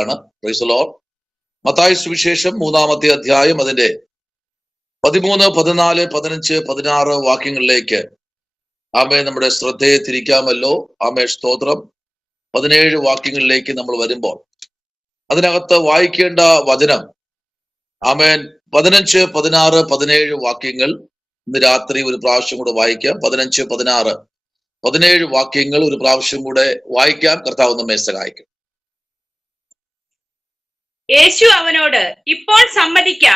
ആണ്. Price the Lord. Mathai സുവിശേഷം 3-ാമത്തെ അധ്യായം അതിന്റെ 13, 14, 15, 16 വാക്യങ്ങളിലേക്ക് നമ്മുടെ ശ്രദ്ധയെ തിരിക്കാമല്ലോ. സ്തോത്രം. 17 വാക്യങ്ങളിലേക്ക് നമ്മൾ വരുമ്പോൾ അതിനകത്ത് വായിക്കേണ്ട വചനം 15, 16, 17 വാക്യങ്ങൾ ഇന്ന് രാത്രി ഒരു പ്രാവശ്യം കൂടെ വായിക്കാം. 15, 16, 17 വാക്യങ്ങൾ ഒരു പ്രാവശ്യം കൂടെ വായിക്കാം. കർത്താവ് നമ്മെ സഹായിക്കും. യേശു അവനോട്, ഇപ്പോൾ സമ്മതിക്ക,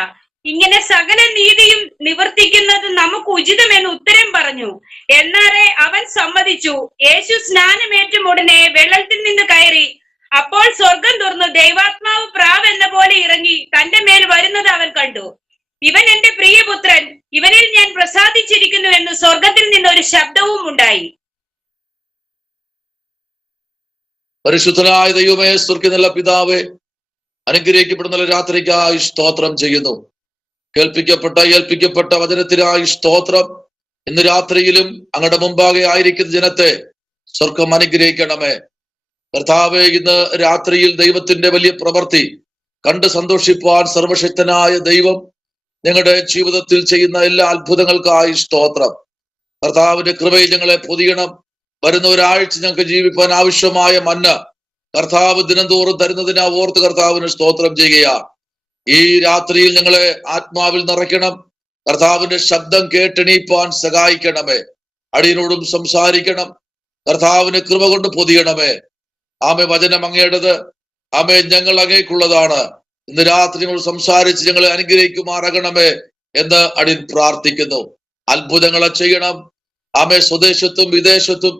ഇങ്ങനെ സകല നീതിയും നിവർത്തിക്കുന്നത് നമുക്ക് ഉചിതമെന്ന് ഉത്തരം പറഞ്ഞു. എന്നാറെ അവൻ സമ്മതിച്ചു. യേശു സ്നാനമേറ്റും ഉടനെ വെള്ളത്തിൽ നിന്ന് കയറി. അപ്പോൾ സ്വർഗം തുറന്നു ദൈവാത്മാവ് പ്രാവ് എന്ന പോലെ ഇറങ്ങി തന്റെ മേൽ വരുന്നത് അവൻ കണ്ടു. ഇവൻ എന്റെ പ്രിയപുത്രൻ, ഇവനിൽ ഞാൻ പ്രസാദിച്ചിരിക്കുന്നു എന്ന് സ്വർഗത്തിൽ നിന്ന് ഒരു ശബ്ദവും ഉണ്ടായി. പരിശുദ്ധനായ ദൈവമേ, സ്വർഗ്ഗത്തിലുള്ള പിതാവേ, അനുഗ്രഹിക്കപ്പെടുന്ന രാത്രിക്കായി സ്തോത്രം ചെയ്യുന്നു. ഏൽപ്പിക്കപ്പെട്ട വചനത്തിനായി സ്തോത്രം. ഇന്ന് രാത്രിയിലും അങ്ങയുടെ മുമ്പാകെ ആയിരിക്കുന്ന ജനത്തെ സ്വർഗം അനുഗ്രഹിക്കണമേ. കർത്താവേ, ഇന്ന് രാത്രിയിൽ ദൈവത്തിന്റെ വലിയ പ്രവൃത്തി കണ്ട് സന്തോഷിപ്പാൻ സർവശക്തനായ ദൈവം ഞങ്ങളുടെ ജീവിതത്തിൽ ചെയ്യുന്ന എല്ലാ അത്ഭുതങ്ങൾക്കായി സ്തോത്രം. കർത്താവിന്റെ കൃപയിൽ ഞങ്ങളെ പൊതിയണം. വരുന്ന ഒരാഴ്ച ഞങ്ങൾക്ക് ജീവിപ്പാൻ ആവശ്യമായ മന്ന കർത്താവ് ദിനംതോറും തരുന്നതിനെ ഓർത്ത് കർത്താവിന് സ്തോത്രം ചെയ്യുക. ഈ രാത്രിയിൽ ഞങ്ങളെ ആത്മാവിൽ നിറയ്ക്കണം. കർത്താവിന്റെ ശബ്ദം കേട്ടെണീപ്പാൻ സഹായിക്കണമേ. അടിയനോടും സംസാരിക്കണം. കർത്താവിന് കൃപ കൊണ്ട് പൊതിയണമേ. വചനം അങ്ങയുടേത്. ഞങ്ങൾ അങ്ങേക്കുള്ളതാണ്. ഇന്ന് രാത്രി ഞങ്ങൾ സംസാരിച്ച് ഞങ്ങളെ അനുഗ്രഹിക്കുമാറാകണമേ എന്ന് അടിയൻ പ്രാർത്ഥിക്കുന്നു. അത്ഭുതങ്ങളെ ചെയ്യണം. സ്വദേശത്തും വിദേശത്തും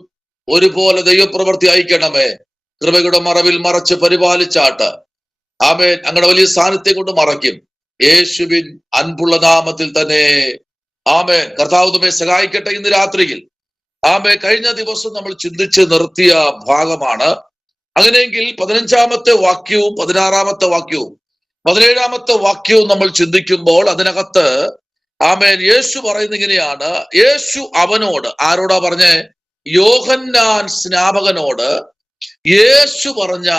ഒരുപോലെ ദൈവപ്രവൃത്തി അയക്കണമേ. കൃപയുടെ മറവിൽ മറച്ച് പരിപാലിച്ചാട്ട് അങ്ങയുടെ വലിയ സാന്നിധ്യം കൊണ്ട് മറയ്ക്കും. യേശുവിൻ അൻപുള്ള നാമത്തിൽ തന്നെ കർത്താവ് നമ്മെ സഹായിക്കട്ടെ. ഇന്ന് രാത്രിയിൽ കഴിഞ്ഞ ദിവസം നമ്മൾ ചിന്തിച്ച് നിർത്തിയ ഭാഗമാണ്. അങ്ങനെയെങ്കിൽ 15-ാമത്തെ വാക്യവും 16-ാമത്തെ വാക്യവും 17-ാമത്തെ വാക്യവും നമ്മൾ ചിന്തിക്കുമ്പോൾ അതിനകത്ത് യേശു പറയുന്ന ഇങ്ങനെയാണ്. യേശു അവനോട്, ആരോടാ പറഞ്ഞേ? യോഹന്നാൻ സ്നാപകനോട് യേശു പറഞ്ഞ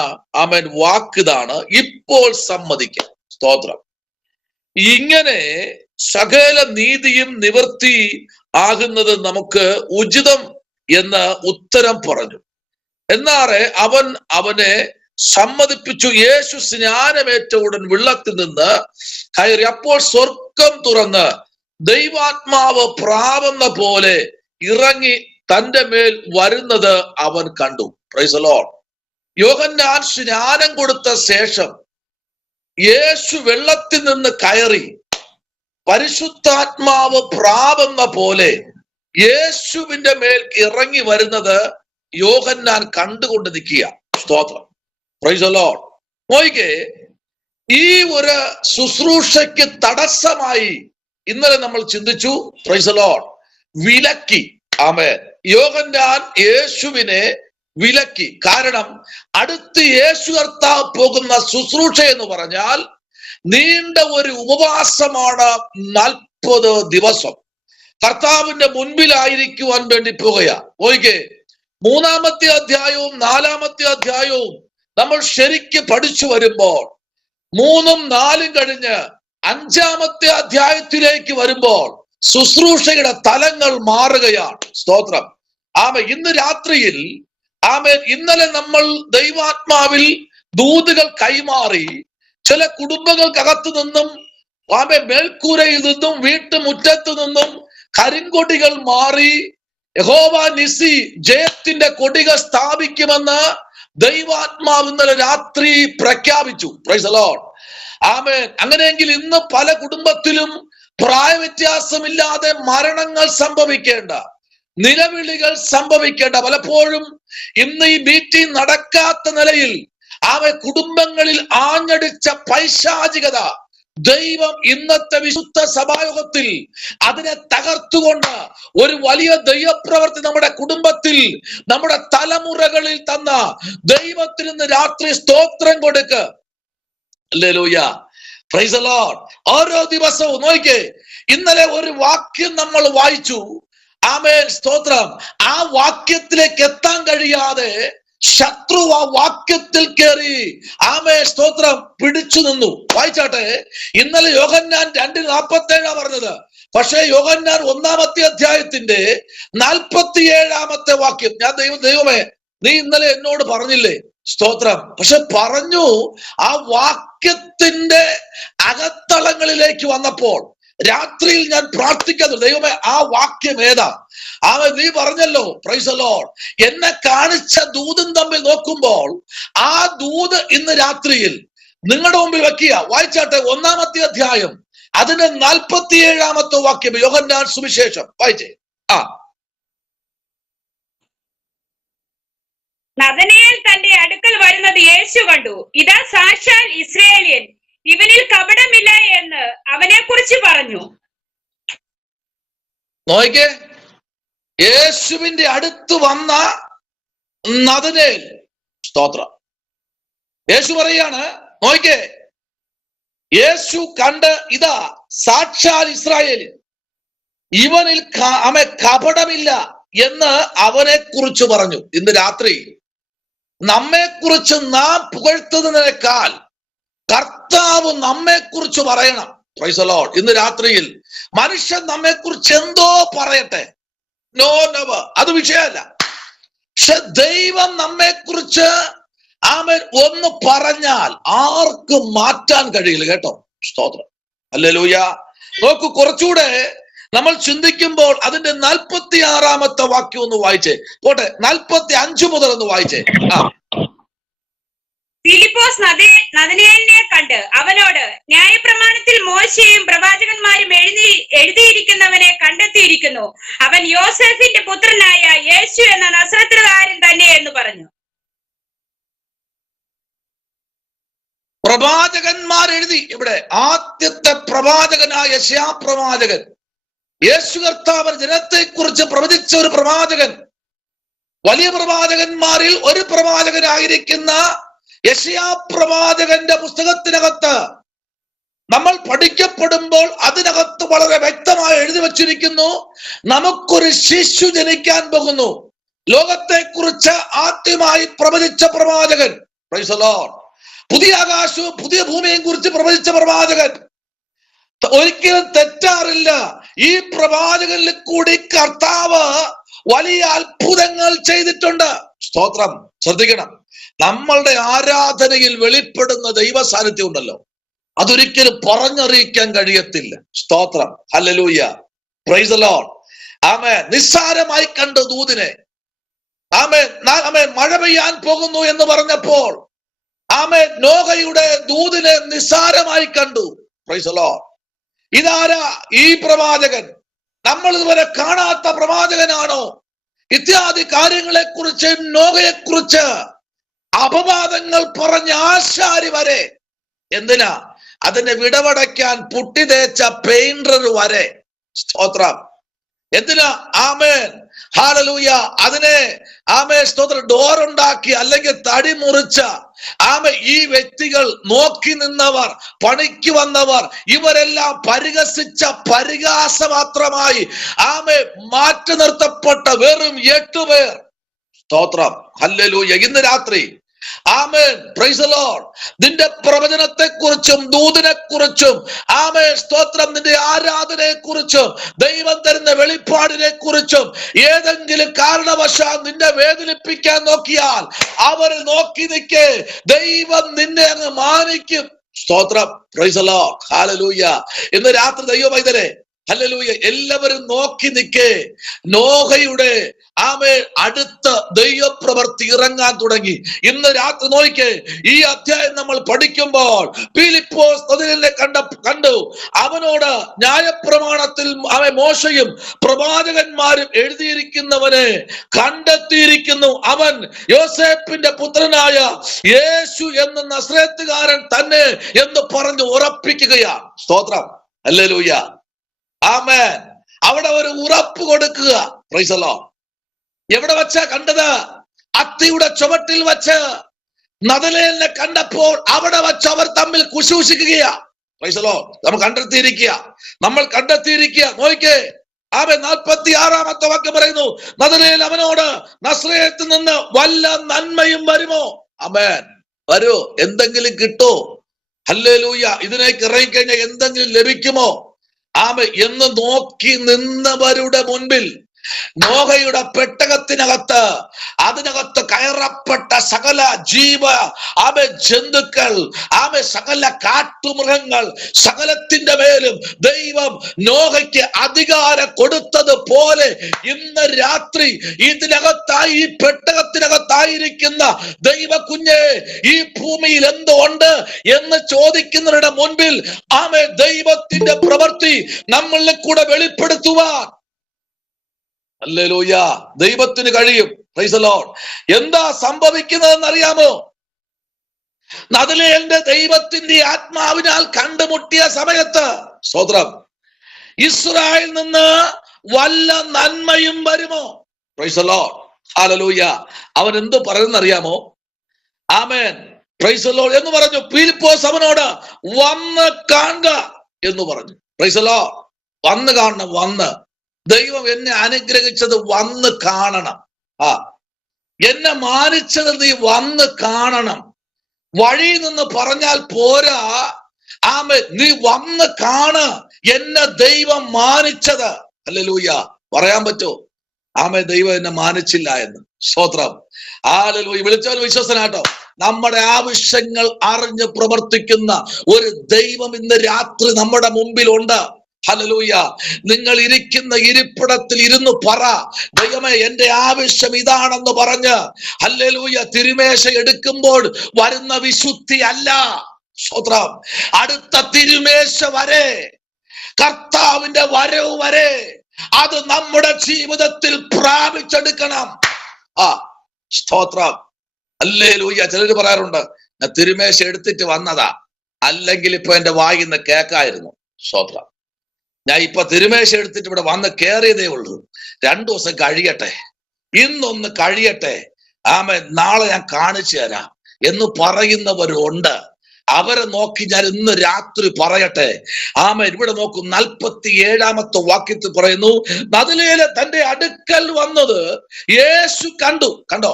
വാക്കിതാണ്, ഇപ്പോൾ സമ്മതിക്കാം. സ്തോത്രം. ഇങ്ങനെ സകല നീതിയും നിവൃത്തി ആകുന്നത് നമുക്ക് ഉചിതം എന്ന് ഉത്തരം പറഞ്ഞു. എന്നാറെ അവനെ സമ്മതിപ്പിച്ചു. യേശു സ്നാനമേറ്റ ഉടൻ വെള്ളത്തിൽ നിന്ന് കയറി. അപ്പോൾ സ്വർഗം തുറന്ന് ദൈവാത്മാവ് പ്രാവെന്ന പോലെ ഇറങ്ങി തന്റെ മേൽ വരുന്നത് അവൻ കണ്ടു. Price the Lord. യോഹന്നാൻ സ്നാനം കൊടുത്ത ശേഷം യേശു വെള്ളത്തിൽ നിന്ന് കയറി. പരിശുദ്ധാത്മാവ് പ്രാവെന്ന പോലെ യേശുവിന്റെ മേൽ ഇറങ്ങി വരുന്നത് യോഹന്നാൻ കണ്ടുകൊണ്ട് നിൽക്കുക. സ്തോത്രം. Price the Lord. നോയിക്കേ, ഈ ഒരു ശുശ്രൂഷയ്ക്ക് തടസ്സമായി ഇന്നലെ നമ്മൾ ചിന്തിച്ചു. Price the Lord. വിലക്കി. യോഹന്നാൻ യേശുവിനെ വിലക്കി. കാരണം അടുത്ത് യേശു കർത്താവ് പോകുന്ന ശുശ്രൂഷ എന്ന് പറഞ്ഞാൽ നീണ്ട ഒരു ഉപവാസമാണ്. 40 ദിവസം കർത്താവിന്റെ മുൻപിലായിരിക്കുവാൻ വേണ്ടി പോകുക. ഓക്കെ, 3-ാമത്തെ അധ്യായവും 4-ാമത്തെ അധ്യായവും നമ്മൾ ശരിക്ക് പഠിച്ചു വരുമ്പോൾ 3ഉം 4ഉം കഴിഞ്ഞ് 5-ാമത്തെ അധ്യായത്തിലേക്ക് വരുമ്പോൾ ശുശ്രൂഷയുടെ തലങ്ങൾ മാറുകയാണ്. സ്തോത്രം. ഇന്ന് രാത്രിയിൽ ഇന്നലെ നമ്മൾ ദൈവാത്മാവിൽ ദൂതുകൾ കൈമാറി. ചില കുടുംബങ്ങൾക്കകത്തു നിന്നും മേൽക്കൂരയിൽ നിന്നും വീട്ടുമുറ്റത്തു നിന്നും കരിങ്കൊടികൾ മാറി യഹോവ നിസി ജയത്തിന്റെ കൊടികൾ സ്ഥാപിക്കുമെന്ന് ദൈവാത്മാവ് ഇന്നലെ രാത്രി പ്രഖ്യാപിച്ചു. Price the Lord. അങ്ങനെയെങ്കിൽ ഇന്ന് പല കുടുംബത്തിലും പ്രായവ്യത്യാസമില്ലാതെ മരണങ്ങൾ സംഭവിക്കേണ്ട, നിലവിളികൾ സംഭവിക്കേണ്ട, പലപ്പോഴും ഇന്ന് ഈ മീറ്റിംഗ് നടക്കാത്ത നിലയിൽ കുടുംബങ്ങളിൽ ആഞ്ഞടിച്ച പൈശാചികത ദൈവം ഇന്നത്തെ വിശുദ്ധ സഭായോഗത്തിൽ അതിനെ തകർത്തുകൊണ്ട് ഒരു വലിയ ദൈവപ്രവൃത്തി നമ്മുടെ കുടുംബത്തിൽ, നമ്മുടെ തലമുറകളിൽ തന്ന ദൈവത്തിന് ഇന്ന് രാത്രി സ്തോത്രം കൊടുക്ക്. ഹല്ലേലൂയ. Praise the Lord. ഓരോ ദിവസവും നോക്കിക്കേ, ഇന്നലെ ഒരു വാക്യം നമ്മൾ വായിച്ചു. സ്തോത്രം. ആ വാക്യത്തിലേക്ക് എത്താൻ കഴിയാതെ ശത്രു ആ വാക്യത്തിൽ കയറി ആമേ സ്തോത്രം പിടിച്ചു നിന്നു. വായിച്ചാട്ടെ, ഇന്നലെ യോഹന്നാൻ 2:47 പറഞ്ഞത്. പക്ഷേ യോഹന്നാൻ 1-ാമത്തെ അധ്യായത്തിന്റെ 47-ാമത്തെ വാക്യം, ഞാൻ ദൈവമേ നീ ഇന്നലെ എന്നോട് പറഞ്ഞില്ലേ സ്തോത്രം, പക്ഷെ പറഞ്ഞു ആ വാക്യത്തിന്റെ അകത്തളങ്ങളിലേക്ക് വന്നപ്പോൾ രാത്രിയിൽ ഞാൻ പ്രാർത്ഥിക്കുന്നു, ദൈവമേ ആ വാക്യം ഏതാ? നീ പറഞ്ഞല്ലോ പ്രൈസ് ദി ലോർഡ്, എന്നെ കാണിച്ച ദൂതും തമ്മിൽ നോക്കുമ്പോൾ ആ ദൂത് ഇന്ന് രാത്രിയിൽ നിങ്ങളുടെ മുമ്പിൽ വെക്കുക. വായിച്ചാട്ടെ, 1-ാമത്തെ അധ്യായം അതിന്റെ 47-ാമത്തെ വാക്യം, യോഹന്നാൻ സുവിശേഷം വായിച്ചേ. നഥനയേൽ തന്റെ അടുക്കൽ വരുന്നത് യേശു കണ്ടു. ഇതാ സാക്ഷാൽ ഇസ്രായേലിയൻ, ഇവനിൽ കപടമില്ല എന്ന് അവനെ കുറിച്ച് പറഞ്ഞു. നോക്കിക്കേ, യേശുവിന്റെ അടുത്ത് വന്ന നഥനയേൽ, സ്തോത്രം, യേശു പറയാണ്, നോക്കിക്കേ, യേശു കണ്ട് ഇതാ സാക്ഷാൽ ഇസ്രായേലിൻ, ഇവനിൽ കപടമില്ല എന്ന് അവനെ കുറിച്ച് പറഞ്ഞു. ഇന്ന് രാത്രി നമ്മെ കുറിച്ച് നാം പുകഴ്ത്തുന്നതിനേക്കാൾ കർത്താവ് നമ്മെ കുറിച്ച് പറയണം. Price the Lord. ഇന്ന് രാത്രിയിൽ മനുഷ്യൻ നമ്മെ കുറിച്ച് എന്തോ പറയട്ടെ, നോ നെവർ, അത് വിഷയമല്ല. പക്ഷെ ദൈവം നമ്മെ കുറിച്ച് ആമേൻ ഒന്ന് പറഞ്ഞാൽ ആർക്കും മാറ്റാൻ കഴിയില്ല കേട്ടോ. സ്തോത്രം, ഹല്ലേലൂയ. നോക്കൂ, കുറച്ചുകൂടെ നമ്മൾ ചിന്തിക്കുമ്പോൾ അതിന്റെ 46-ാമത്തെ വാക്യം ഒന്ന് വായിച്ചേ. പോട്ടെ, 45 മുതൽ ഒന്ന് വായിച്ചേ. ഫിലിപ്പോസ് നഥനയേലിനെ കണ്ട് അവനോട്, ന്യായപ്രമാണത്തിൽ മോശയും പ്രവാചകന്മാരും എഴുതിയിരിക്കുന്നവനെ കണ്ടെത്തിയിരിക്കുന്നു, അവൻ യോസേഫിന്റെ പുത്രനായ യേശു എന്ന നസറത്തുകാരൻ തന്നെ എന്ന് പറഞ്ഞു. പ്രവാചകന്മാർ എഴുതി. ഇവിടെ ആദ്യത്തെ പ്രവാചകനായ യെശയ്യാ പ്രവാചകൻ, യേശു കർത്താവ് ജനത്തെ കുറിച്ച് പ്രവചിച്ച ഒരു പ്രവാചകൻ, വലിയ പ്രവാചകന്മാരിൽ ഒരു പ്രവാചകനായിരിക്കുന്ന യെശയ്യാ പ്രവാചകന്റെ പുസ്തകത്തിനകത്ത് നമ്മൾ പഠിക്കപ്പെടുമ്പോൾ അതിനകത്ത് വളരെ വ്യക്തമായി എഴുതി വച്ചിരിക്കുന്നു, നമുക്കൊരു ശിശു ജനിക്കാൻ പോകുന്നു. ലോകത്തെ കുറിച്ച് ആദ്യമായി പ്രവചിച്ച പ്രവാചകൻ, പ്രൈസ് ദി ലോർഡ്. പുതിയ ആകാശവും പുതിയ ഭൂമിയെയും കുറിച്ച് പ്രവചിച്ച പ്രവാചകൻ, ഒരിക്കലും തെറ്റാറില്ല. ഈ പ്രവാചകനിൽ കൂടി കർത്താവ് വലിയ അത്ഭുതങ്ങൾ ചെയ്തിട്ടുണ്ട്. സ്തോത്രം. ശ്രദ്ധിക്കണം, നമ്മളുടെ ആരാധനയിൽ വെളിപ്പെടുന്ന ദൈവ സാന്നിധ്യം ഉണ്ടല്ലോ, അതൊരിക്കലും പറഞ്ഞറിയിക്കാൻ കഴിയത്തില്ല. സ്തോത്രം, ഹല്ലേലൂയ, പ്രൈസ് ദി ലോർഡ്. ആമേൻ. നിസ്സാരമായി കണ്ടു ദൂതിനെ. ആമേൻ. ആമേൻ. മഴ പെയ്യാൻ പോകുന്നു എന്ന് പറഞ്ഞപ്പോൾ ആമേൻ നോഹയുടെ ദൂതിനെ നിസ്സാരമായി കണ്ടു. Price the Lord. ഇതാരാ? ഈ പ്രവാചകൻ. നമ്മൾ ഇതുവരെ കാണാത്ത പ്രവാചകനാണോ? ഇത്യാദി കാര്യങ്ങളെ കുറിച്ച്, നോഹയെ കുറിച്ച് അപവാദങ്ങൾ പറഞ്ഞ ആശാരി വരെ, എന്തിനാ അതിനെ വിടവടയ്ക്കാൻ പുട്ടി തേച്ച പെയിന്റർ വരെ, സ്തോത്രം, എന്തിനാ ആമേൻ ഹല്ലേലൂയ, അതിനെ ആമേൻ സ്തോത്രം ഡോറുണ്ടാക്കി അല്ലെങ്കിൽ തടി മുറിച്ച ഈ വ്യക്തികൾ, നോക്കി നിന്നവർ, പണിക്ക് വന്നവർ, ഇവരെല്ലാം പരിഹസിച്ച പരിഹാസമാത്രമായി മാറ്റി നിർത്തപ്പെട്ട വെറും 8 പേർ. സ്തോത്രം, ഹല്ലേലൂയ. ഇന്ന് രാത്രി ആമേൻ, പ്രൈസ് ദി ലോർഡ്, നിന്റെ പ്രവചനത്തെ കുറിച്ചും ദൂതിനെ കുറിച്ചും ആമേൻ സ്തോത്രം, നിന്റെ ആരാധനയെ കുറിച്ചും ദൈവം തരുന്ന വെളിപ്പാടിനെ കുറിച്ചും ഏതെങ്കിലും കാരണവശാൽ നിന്നെ വേദനിപ്പിക്കാൻ നോക്കിയാൽ അവരിൽ നോക്കി നിൽക്കേ, ദൈവം നിന്നെ അങ്ങ് മാനിക്കും. സ്തോത്രം, പ്രൈസ് ദി ലോർഡ്, ഹല്ലേലൂയ. ഇന്ന് രാത്രി ദൈവമൈതലേ, ഹല്ലേലൂയ, എല്ലാവരും നോക്കി നിൽക്കേ. നോഹയുടെ അടുത്ത ദൈവപ്രവൃത്തി ഇറങ്ങാൻ തുടങ്ങി. ഇന്ന് രാത്രി നോക്കിക്കേ, ഈ അധ്യായം നമ്മൾ പഠിക്കുമ്പോൾ ഫിലിപ്പോസ് നഥനയേലിനെ കണ്ടു. അവനോട് ന്യായപ്രമാണത്തിൽ മോശയും പ്രവാചകന്മാരും എഴുതിയിരിക്കുന്നവനെ കണ്ടെത്തിയിരിക്കുന്നു, അവൻ യോസേഫിന്റെ പുത്രനായ യേശു എന്ന നസറേത്തുകാരൻ തന്നെ എന്ന് പറഞ്ഞു ഉറപ്പിക്കുകയാണ്. സ്തോത്രം, ഹല്ലേലൂയ, ആമേൻ. അവിടെ ഒരു ഉറപ്പ് കൊടുക്കുക. Price the Lord. എവിടെ വെച്ചാ കണ്ടത്? അത്തിയുടെ ചുവട്ടിൽ വെച്ച് നഥനയേലിനെ കണ്ടപ്പോൾ അവിടെ വെച്ച് അവർ തമ്മിൽ കുശൂഷിക്കുകയാ. Price the Lord. നമ്മൾ കണ്ടെത്തിയിരിക്കുക. നോക്കിക്കേ, അവൻ 46-ാമത്തെ വാക്യം പറയുന്നു, നദനയേൽ അവനോട് നസ്രയത്തിൽ നിന്ന് വല്ല നന്മയും വരുമോ? ആമേൻ. വരൂ, എന്തെങ്കിലും കിട്ടോ? ഹല്ലേലൂയ. ഇതിലേക്ക് ഇറങ്ങിക്കഴിഞ്ഞാൽ എന്തെങ്കിലും ലഭിക്കുമോ? ആമേൻ എന്ന് നോക്കി നിന്നവരുടെ മുൻപിൽ നോഹയുടെ പെട്ടകത്തിനകത്ത് അതിനകത്ത് കയറപ്പെട്ട സകല ജന്തുക്കൾ, സകല കാട്ടുമൃഗങ്ങൾ, സകലത്തിന്റെ മേലും ദൈവം നോഹയ്ക്ക് അധികാരം കൊടുത്തത് പോലെ ഇന്ന് രാത്രി ഇതിനകത്തായി, ഈ പെട്ടകത്തിനകത്തായിരിക്കുന്ന ദൈവ കുഞ്ഞെ, ഈ ഭൂമിയിൽ എന്തുണ്ട് എന്ന് ചോദിക്കുന്നവരുടെ മുൻപിൽ ദൈവത്തിന്റെ പ്രവൃത്തി നമ്മളിൽ കൂടെ വെളിപ്പെടുത്തുവാൻ ഹല്ലേലൂയ ദൈവത്തിന് കഴിയും. Price the Lord. എന്താ സംഭവിക്കുന്നതെന്ന് അറിയാമോ? നദനയേലിന്റെ ദൈവത്തിന്റെ ആത്മാവിനാൽ കണ്ടുമുട്ടിയ സമയത്ത്, സ്തോത്രം, ഇസ്രായേലിൽ നിന്ന് വല്ല നന്മയും വരുമോ? Price the Lord. ഹല്ലേലൂയ. അവൻ എന്ത് പറയുന്നറിയാമോ? ആമേൻ. പ്രൈസ് ദി ലോർഡ് എന്ന് പറഞ്ഞു. ഫിലിപ്പോസ് അവനോട് വന്ന് കാണുക എന്ന് പറഞ്ഞു. Price the Lord. വന്ന് കാണണം. വന്ന് ദൈവം എന്നെ അനുഗ്രഹിച്ചത് വന്ന് കാണണം. എന്നെ മാനിച്ചത് നീ വന്ന് കാണണം. വഴി നിന്ന് പറഞ്ഞാൽ പോരാ. നീ വന്ന് കാണ് എന്നെ ദൈവം മാനിച്ചത്. ഹല്ലേലൂയ. പറയാൻ പറ്റോ? ദൈവം എന്നെ മാനിച്ചില്ല എന്ന്. സ്തോത്രം. ഹല്ലേലൂയ. വിളിച്ചവൻ വിശ്വസനാട്ടോ. നമ്മുടെ ആവശ്യങ്ങൾ അറിഞ്ഞ് പ്രവർത്തിക്കുന്ന ഒരു ദൈവം ഇന്ന് രാത്രി നമ്മുടെ മുമ്പിലുണ്ട്. ഹല്ലേലൂയ. നിങ്ങൾ ഇരിക്കുന്ന ഇരിപ്പിടത്തിൽ ഇരുന്ന് പറ, ദൈവമേ എന്റെ ആവശ്യം ഇതാണെന്ന് പറഞ്ഞ്. ഹല്ലേലൂയ. തിരുമേശ എടുക്കുമ്പോൾ വരുന്ന വിശുദ്ധി അല്ല, സ്തോത്രം, അടുത്ത തിരുമേശ വരെ, കർത്താവിന്റെ വരവ് വരെ അത് നമ്മുടെ ജീവിതത്തിൽ പ്രാപിച്ചെടുക്കണം. സ്തോത്രം. ഹല്ലേലൂയ. ചിലര് പറയാറുണ്ട്, ഞാൻ തിരുമേശ എടുത്തിട്ട് വന്നതാ, അല്ലെങ്കിൽ ഇപ്പൊ എന്റെ വായിന്ന് കേക്കായിരുന്നു. സ്തോത്രം. ഞാൻ ഇപ്പൊ തിരുമേശ എടുത്തിട്ട് ഇവിടെ വന്ന് കയറിയതേ ഉള്ളൂ. 2 ദിവസം കഴിയട്ടെ, ഇന്നൊന്ന് കഴിയട്ടെ, നാളെ ഞാൻ കാണിച്ചു തരാം എന്ന് പറയുന്നവരുണ്ട്. അവരെ നോക്കി ഞാൻ ഇന്ന് രാത്രി പറയട്ടെ. ഇവിടെ നോക്കൂ, 47-ാമത്തെ വാക്യത്തിൽ പറയുന്നു, നദനയേൽ തന്റെ അടുക്കൽ വന്നത് യേശു കണ്ടോ?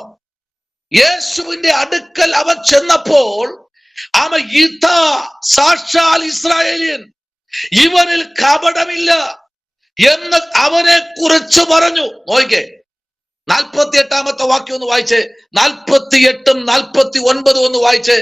യേശുവിന്റെ അടുക്കൽ അവൻ ചെന്നപ്പോൾ ഇതാ സാക്ഷാൽ ഇസ്രായേലിയൻ, ഇവനിൽ കപടമില്ല എന്ന് അവനെ കുറിച്ച് പറഞ്ഞു. നോക്കിക്കേ, 48-ാമത്തെ വാക്യം ഒന്ന് വായിച്ചേ. 48-ഉം 49-ഉം ഒന്ന് വായിച്ചേ.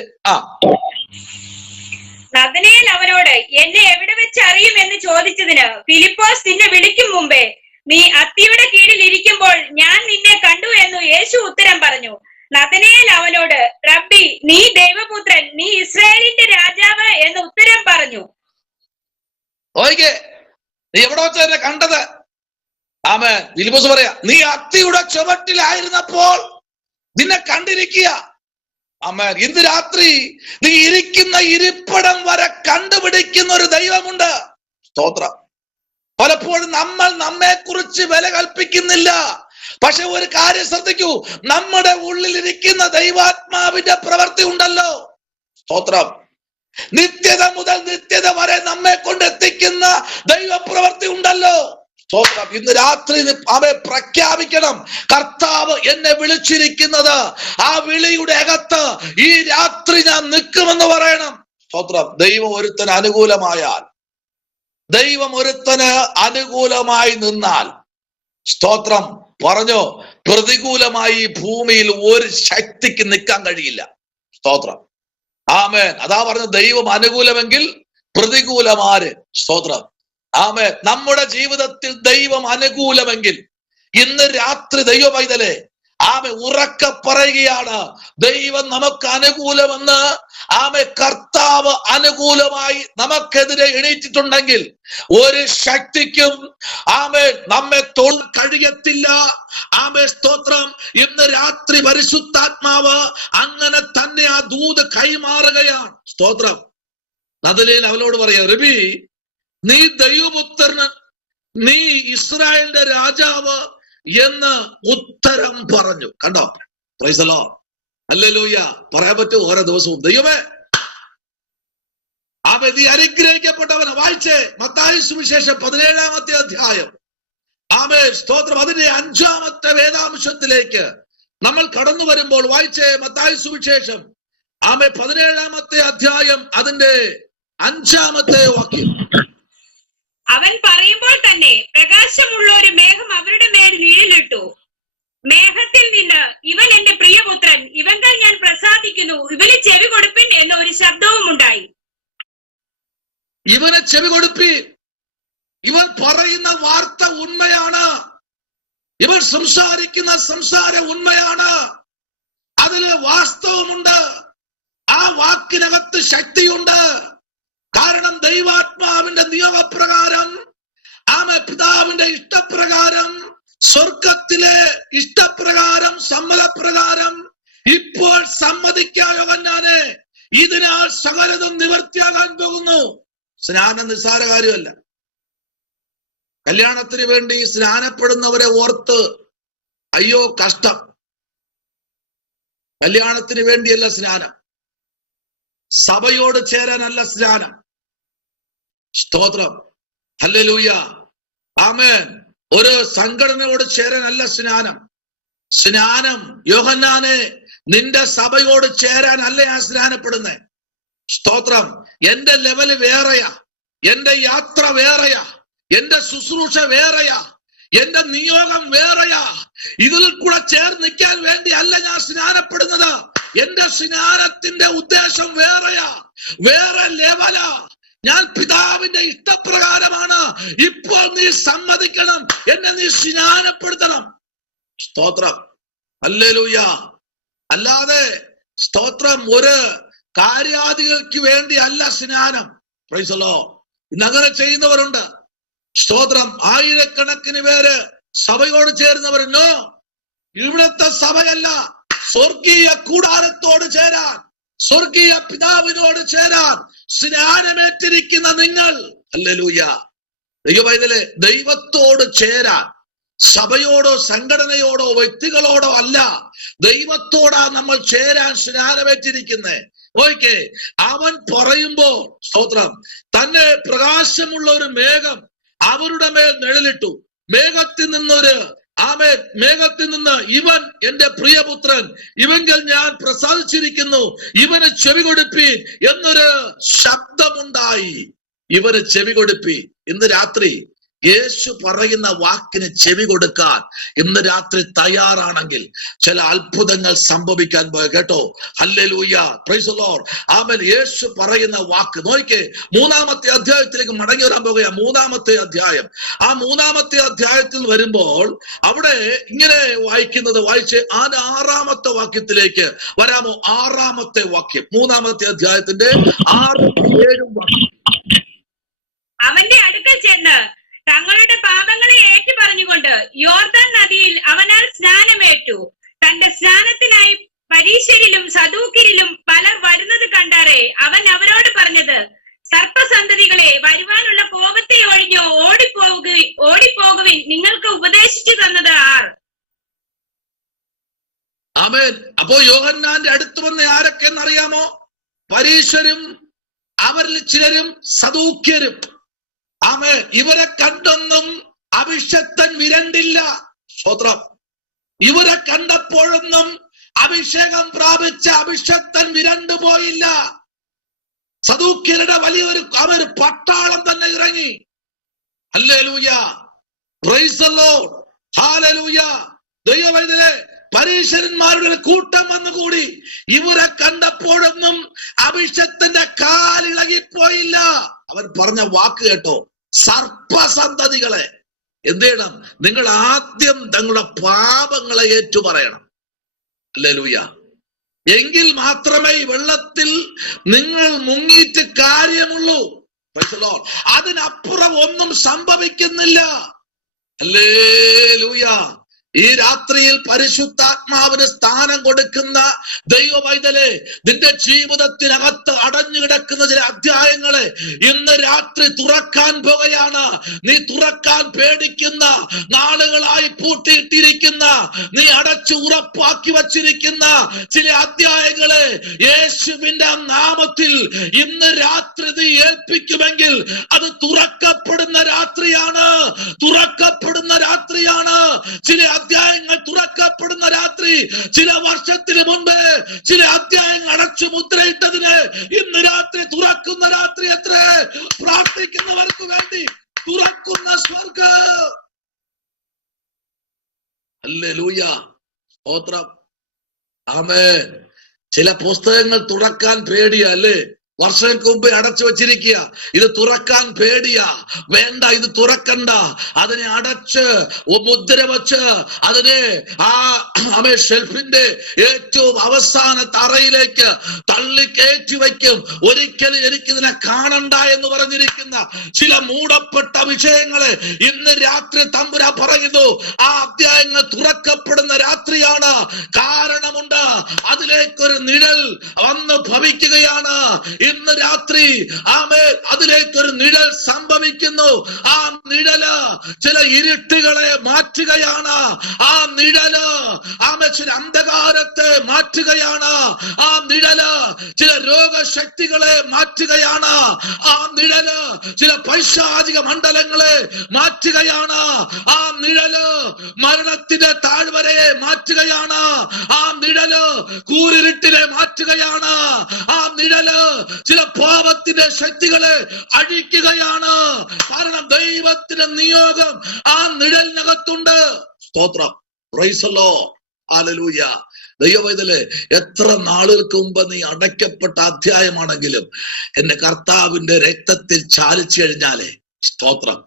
നദനയേൽ അവനോട് എന്നെ എവിടെ വെച്ച് അറിയും എന്ന് ചോദിച്ചതിന് ഫിലിപ്പോസ് നിന്നെ വിളിക്കും മുമ്പേ നീ അത്തിയുടെ കീഴിൽ ഇരിക്കുമ്പോൾ ഞാൻ നിന്നെ കണ്ടു എന്ന് യേശു ഉത്തരം പറഞ്ഞു. നദനയേൽ അവനോട്, റബ്ബി, നീ ദൈവപുത്രൻ, നീ ഇസ്രായേലിന്റെ രാജാവ് എന്ന് ഉത്തരം പറഞ്ഞു. ഓക്കെ, നീ എവിടെ വെച്ച എന്നെ കണ്ടത്? ഫിലിപ്പോസ് പറയാ, നീ അത്തിയുടെ ചുവട്ടിലായിരുന്നപ്പോൾ നിന്നെ കണ്ടിരിക്കുക. ഇന്ന് രാത്രി നീ ഇരിക്കുന്ന ഇരിപ്പിടം വരെ കണ്ടുപിടിക്കുന്ന ഒരു ദൈവമുണ്ട്. സ്തോത്രം. പലപ്പോഴും നമ്മൾ നമ്മെ കുറിച്ച് വില കൽപ്പിക്കുന്നില്ല. പക്ഷെ ഒരു കാര്യം ശ്രദ്ധിക്കൂ, നമ്മുടെ ഉള്ളിലിരിക്കുന്ന ദൈവാത്മാവിന്റെ പ്രവൃത്തി ഉണ്ടല്ലോ. സ്തോത്രം. നിത്യത മുതൽ നിത്യത വരെ നമ്മെ കൊണ്ടെത്തിക്കുന്ന ദൈവപ്രവൃത്തി ഉണ്ടല്ലോ. സ്തോത്രം. ഇന്ന് രാത്രി അവൻ പ്രഖ്യാപിക്കണം, കർത്താവ് എന്നെ വിളിച്ചിരിക്കുന്നത്, ആ വിളിയുടെ അകത്ത് ഈ രാത്രി ഞാൻ നിൽക്കുമെന്ന് പറയണം. സ്തോത്രം. ദൈവം ഒരുത്തന് അനുകൂലമായി നിന്നാൽ, സ്തോത്രം, പറഞ്ഞോ, പ്രതികൂലമായി ഭൂമിയിൽ ഒരു ശക്തിക്ക് നിൽക്കാൻ കഴിയില്ല. സ്തോത്രം. ആമേൻ. അതാ പറഞ്ഞ, ദൈവം അനുകൂലമെങ്കിൽ പ്രതികൂലമാര്. സ്തോത്രം. ആമേൻ. നമ്മുടെ ജീവിതത്തിൽ ദൈവം അനുകൂലമെങ്കിൽ ഇന്ന് രാത്രി ദൈവ പൈതലേ, ഉറക്കെ പറയുകയാണ്, ദൈവം നമുക്ക് അനുകൂലമെന്ന്. കർത്താവ് അനുകൂലമായി നമുക്കെതിരെ എണീറ്റിട്ടുണ്ടെങ്കിൽ ഒരു ശക്തിക്കും നമ്മെ തൊടാൻ കഴിയത്തില്ല. സ്തോത്രം. ഇന്ന് രാത്രി പരിശുദ്ധാത്മാവ് അങ്ങനെ തന്നെ ആ ദൂത് കൈമാറുകയാണ്. സ്തോത്രം. നദനയേൽ അവനോട് പറയാ, റബി, നീ ദൈവപുത്രന്, നീ ഇസ്രായേലിന്റെ രാജാവ് എന്ന് ഉത്തരം പറഞ്ഞു. കണ്ടോ? Price the Lord. ഹല്ലേലൂയ. പറയാൻ പറ്റും ഓരോ ദിവസവും, ദൈവമേ, നീ അനുഗ്രഹിക്കപ്പെട്ടവനെ. വായിച്ചേ, മത്തായി സുവിശേഷം 17-ാമത്തെ അധ്യായം ആമേൻ, സ്തോത്രം. അതിന്റെ 5-ാമത്തെ വേദാംശത്തിലേക്ക് നമ്മൾ കടന്നു വരുമ്പോൾ വായിച്ചേ മത്തായി സുവിശേഷം 17-ാമത്തെ അധ്യായം അതിന്റെ 5-ാമത്തെ വാക്യം. അവൻ പറയുമ്പോൾ തന്നെ പ്രകാശമുള്ള ഒരു മേഘം അവരുടെ മേൽ നിഴലിട്ടു. മേഘത്തിൽ നിന്ന് ഇവൻ എന്റെ പ്രിയപുത്രൻ, ഇവങ്കൽ ഞാൻ പ്രസാദിക്കുന്നു, ഇവന് ചെവി കൊടുപ്പിൻ എന്ന ഒരു ശബ്ദവും ഉണ്ടായി. ഇവനെ ചെവി കൊടുപ്പി. ഇവൻ പറയുന്ന വാർത്ത ഉണ്മയാണ്. ഇവൻ സംസാരിക്കുന്ന സംസാരം ഉണ്മയാണ്. അതില് വാസ്തവമുണ്ട്. ആ വാക്കിനകത്ത് ശക്തിയുണ്ട്. കാരണം ദൈവാത്മാവിന്റെ നിയമപ്രകാരം, പിതാവിന്റെ ഇഷ്ടപ്രകാരം, സ്വർഗത്തിലെ ഇഷ്ടപ്രകാരം, സമ്മതപ്രകാരം ഇപ്പോൾ സമ്മതിക്കാൻ യോഹന്നാനെ, ഇതിനാൽ സകലതും നിവൃത്തിയാകാൻ പോകുന്നു. സ്നാനം നിസ്സാര കാര്യമല്ല. കല്യാണത്തിന് വേണ്ടി സ്നാനപ്പെടുന്നവരെ ഓർത്ത് അയ്യോ കഷ്ടം. കല്യാണത്തിന് വേണ്ടിയല്ല സ്നാനം. സഭയോട് ചേരാനല്ല സ്നാനം. സ്തോത്രം, ഹല്ലേലൂയ, ആമേൻ. ഒരു സംഘടനയോട് ചേരാനല്ല സ്നാനം. സ്നാനം യോഹന്നാനെ നിന്റെ സഭയോട് ചേരാനല്ല ഞാൻ സ്നാനപ്പെടുന്നേ. സ്തോത്രം. എന്റെ ലെവല് വേറെയാ, എന്റെ യാത്ര വേറെയാ, എന്റെ ശുശ്രൂഷ വേറെയാ, എന്റെ നിയോഗം വേറെയാ. ഇതിൽ കൂടെ ചേർന്ന് നിൽക്കാൻ വേണ്ടി അല്ല ഞാൻ സ്നാനപ്പെടുന്നത്. എന്റെ സ്നാനത്തിന്റെ ഉദ്ദേശം വേറെയാ, വേറെ ലെവലാ. ഞാൻ പിതാവിന്റെ ഇഷ്ടപ്രകാരമാണ്. ഇപ്പോൾ നീ സമ്മതിക്കണം, എന്നെ നീ സ്നാനപ്പെടുത്തണം. സ്തോത്രം, ഹല്ലേലൂയ. അല്ലാതെ സ്തോത്രം ഒരു കാര്യാദികൾക്ക് വേണ്ടി അല്ല സ്നാനം. Price the Lord. ഇന്ന് അങ്ങനെ ചെയ്യുന്നവരുണ്ട്. സ്തോത്രം. ആയിരക്കണക്കിന് പേര് സഭയോട് ചേരുന്നവരുണ്ടോ? ഇവിടുത്തെ സഭയല്ല, സ്വർഗീയ കൂടാരത്തോട് ചേരാൻ, സ്വർഗീയ പിതാവിനോട് ചേരാൻ സ്നാനമേറ്റിരിക്കുന്ന നിങ്ങൾ, ഹല്ലേലൂയ, ദൈവമൈതലേ, ദൈവത്തോട് ചേരാൻ, സഭയോടോ സംഘടനയോടോ വ്യക്തികളോടോ അല്ല, ദൈവത്തോടാ നമ്മൾ ചേരാൻ സ്നാനമേറ്റിരിക്കുന്നേ. ഓക്കെ, അവൻ പറയുമ്പോ സ്തോത്രം, തന്നെ പ്രകാശമുള്ള ഒരു മേഘം അവരുടെ മേൽ നിഴലിട്ടു. മേഘത്തിൽ നിന്ന് ഇവൻ എന്റെ പ്രിയപുത്രൻ, ഇവങ്കൽ ഞാൻ പ്രസാദിച്ചിരിക്കുന്നു, ഇവന് ചെവി കൊടുപ്പീൻ എന്നൊരു ശബ്ദമുണ്ടായി. ഇവന് ചെവി കൊടുപ്പീൻ. ഇന്ന് രാത്രി യേശു പറയുന്ന വാക്കിന് ചെവി കൊടുക്കാൻ ഇന്ന് രാത്രി തയ്യാറാണെങ്കിൽ ചില അത്ഭുതങ്ങൾ സംഭവിക്കാൻ പോയ കേട്ടോ. ഹല്ലേലൂയ, പ്രൈസ് ദി ലോർഡ്, ആമേൻ. യേശു പറയുന്ന വാക്ക് നോക്കിക്കേ. 3-ാമത്തെ അധ്യായത്തിലേക്ക് മടങ്ങി വരാൻ പോകുക. 3-ാമത്തെ അധ്യായം. ആ 3-ാമത്തെ അധ്യായത്തിൽ വരുമ്പോൾ അവിടെ ഇങ്ങനെ വായിക്കുന്നത്, വായിച്ച് 6-ാമത്തെ വാക്യത്തിലേക്ക് വരാമോ? 6-ാമത്തെ വാക്യം, 3-ാമത്തെ അധ്യായത്തിന്റെ 6-7 വാക്യം. അവന്റെ അടുക്കൽ ചെന്ന് തങ്ങളുടെ പാപങ്ങളെ ഏറ്റു പറഞ്ഞുകൊണ്ട് യോർദാൻ നദിയിൽ അവനാൽ സ്നാനമേറ്റു. തന്റെ സ്നാനത്തിനായി പരീശരിലും സദൂക്യരിലും പലർ വരുന്നത് കണ്ടാറേ അവൻ അവരോട് പറഞ്ഞത്, സർപ്പസന്തതികളെ, വരുവാനുള്ള കോപത്തെ ഒഴിഞ്ഞോ ഓടിപ്പോകുവിൻ, നിങ്ങൾക്ക് ഉപദേശിച്ചു തന്നത് ആർ? ആമേൻ. അപ്പോ യോഹന്നാന്റെ അടുത്ത് വന്ന ആരൊക്കെന്നറിയാമോ? പരീശരും അവരിൽ ചിലരും സദൂക്യരും. ആമേൻ. ഇവരെ കണ്ടൊന്നും അഭിഷക്തൻ വിരണ്ടില്ല. സ്തോത്രം. ഇവരെ കണ്ടപ്പോഴൊന്നും അഭിഷേകം പ്രാപിച്ച അഭിഷക്തൻ വിരണ്ടു പോയില്ല. സദൂക്യരുടെ വലിയൊരു അവര് പട്ടാളം തന്നെ ഇറങ്ങി. Hallelujah, praise the Lord, hallelujah. ദൈവമൈതലേ, പരീശന്മാരുടെ കൂട്ടം വന്നുകൂടി. ഇവരെ കണ്ടപ്പോഴൊന്നും അഭിഷക്തന്റെ കാലിളകിപ്പോയില്ല. അവൻ പറഞ്ഞ വാക്ക് കേട്ടോ, സർപ്പസന്തതികളെ, എന്ത് ചെയ്യണം? നിങ്ങൾ ആദ്യം തങ്ങളുടെ പാപങ്ങളെ ഏറ്റുപറയണം. ഹല്ലേലൂയ. എങ്കിൽ മാത്രമേ ഈ വെള്ളത്തിൽ നിങ്ങൾ മുങ്ങിയിട്ട് കാര്യമുള്ളൂ. Price the Lord. അതിനപ്പുറം ഒന്നും സംഭവിക്കുന്നില്ല. ഹല്ലേലൂയ. ഈ രാത്രിയിൽ പരിശുദ്ധാത്മ ആത്മാവിന് സ്ഥാനം കൊടുക്കുന്ന ദൈവ പൈതലേ, നിന്റെ ജീവിതത്തിനകത്ത് അടഞ്ഞു കിടക്കുന്ന ചില അധ്യായങ്ങളെ ഇന്ന് രാത്രി തുറക്കാൻ പോകുകയാണ്. നീ തുറക്കാൻ പേടിക്കുന്ന, നാളുകളായി പൂട്ടിയിട്ടിരിക്കുന്ന, നീ അടച്ചു ഉറപ്പാക്കി വച്ചിരിക്കുന്ന ചില അധ്യായങ്ങളെ യേശുവിന്റെ നാമത്തിൽ ഇന്ന് രാത്രി നീ ഏൽപ്പിക്കുമെങ്കിൽ അത് തുറക്കപ്പെടുന്ന രാത്രിയാണ്. തുറക്കപ്പെടുന്ന രാത്രിയാണ്. ചില അധ്യായങ്ങൾ തുറക്കപ്പെടുന്ന രാത്രി. ചില വർഷത്തിന് മുൻപ് ചില അധ്യായങ്ങൾ അടച്ചു മുദ്രയിട്ടതിന് ഇന്ന് രാത്രി തുറക്കുന്ന രാത്രി എത്ര? പ്രാർത്ഥിക്കുന്നവർക്ക് വേണ്ടി തുറക്കുന്ന സ്വർഗ്ഗം. ഹല്ലേലൂയ, സ്തോത്രം, ആമേൻ. ചില പുസ്തകങ്ങൾ തുറക്കാൻ പേടിയാ അല്ലേ? വർഷങ്ങൾക്ക് മുമ്പേ അടച്ചു വച്ചിരിക്കുക. ഇത് തുറക്കാൻ പേടിയാ. വേണ്ട, ഇത് തുറക്കണ്ട. അതിനെ അടച്ച് മുദ്ര വച്ച് അതിനെ ഷെൽഫിന്റെ ഏറ്റവും അവസാന തറയിലേക്ക് തള്ളി കയറ്റി വയ്ക്കും. ഒരിക്കലും എനിക്കിതിനെ കാണണ്ട എന്ന് പറഞ്ഞിരിക്കുന്ന ചില മൂടപ്പെട്ട വിഷയങ്ങളെ ഇന്ന് രാത്രി തമ്പുരാ പറയുന്നു, ആ അധ്യായങ്ങൾ തുറക്കപ്പെടുന്ന രാത്രിയാണ്. കാരണമുണ്ട്, അതിലേക്കൊരു നിഴൽ വന്ന് ഭവിക്കുകയാണ്. ഇന്ന് രാത്രി ആമേൻ, അതിലേക്കൊരു നിഴൽ സംഭവിക്കുന്നു. ആ നിഴല് ചില ഇരുട്ടുകളെ മാറ്റുകയാണ്. ആ നിഴല് ചില അന്ധകാരത്തെ മാറ്റുകയാണ്. ആ നിഴല് ചില രോഗശക്തികളെ മാറ്റുകയാണ്. ആ നിഴല് ചില പൈശാചിക മണ്ഡലങ്ങളെ മാറ്റുകയാണ്. ആ നിഴല് മരണത്തിന്റെ താഴ്വരയെ മാറ്റുകയാണ്. ആ നിഴല് കൂരിരുട്ടിനെ മാറ്റുകയാണ്. ആ നിഴല് ചില പാപത്തിന്റെ ശക്തികളെ അഴിക്കുകയാണ്. കാരണം ദൈവത്തിന്റെ നിയോഗം ആ നിഴലിനകത്തുണ്ട്. സ്തോത്രം, പ്രൈസ് ദി ലോർഡ്, ഹല്ലേലൂയ. ദൈവവേദലേ, എത്ര നാളുകൾക്ക് മുമ്പ് നീ അടയ്ക്കപ്പെട്ട അധ്യായമാണെങ്കിലും എന്റെ കർത്താവിന്റെ രക്തത്തിൽ ചാലിച്ചു കഴിഞ്ഞാലേ, സ്തോത്രം,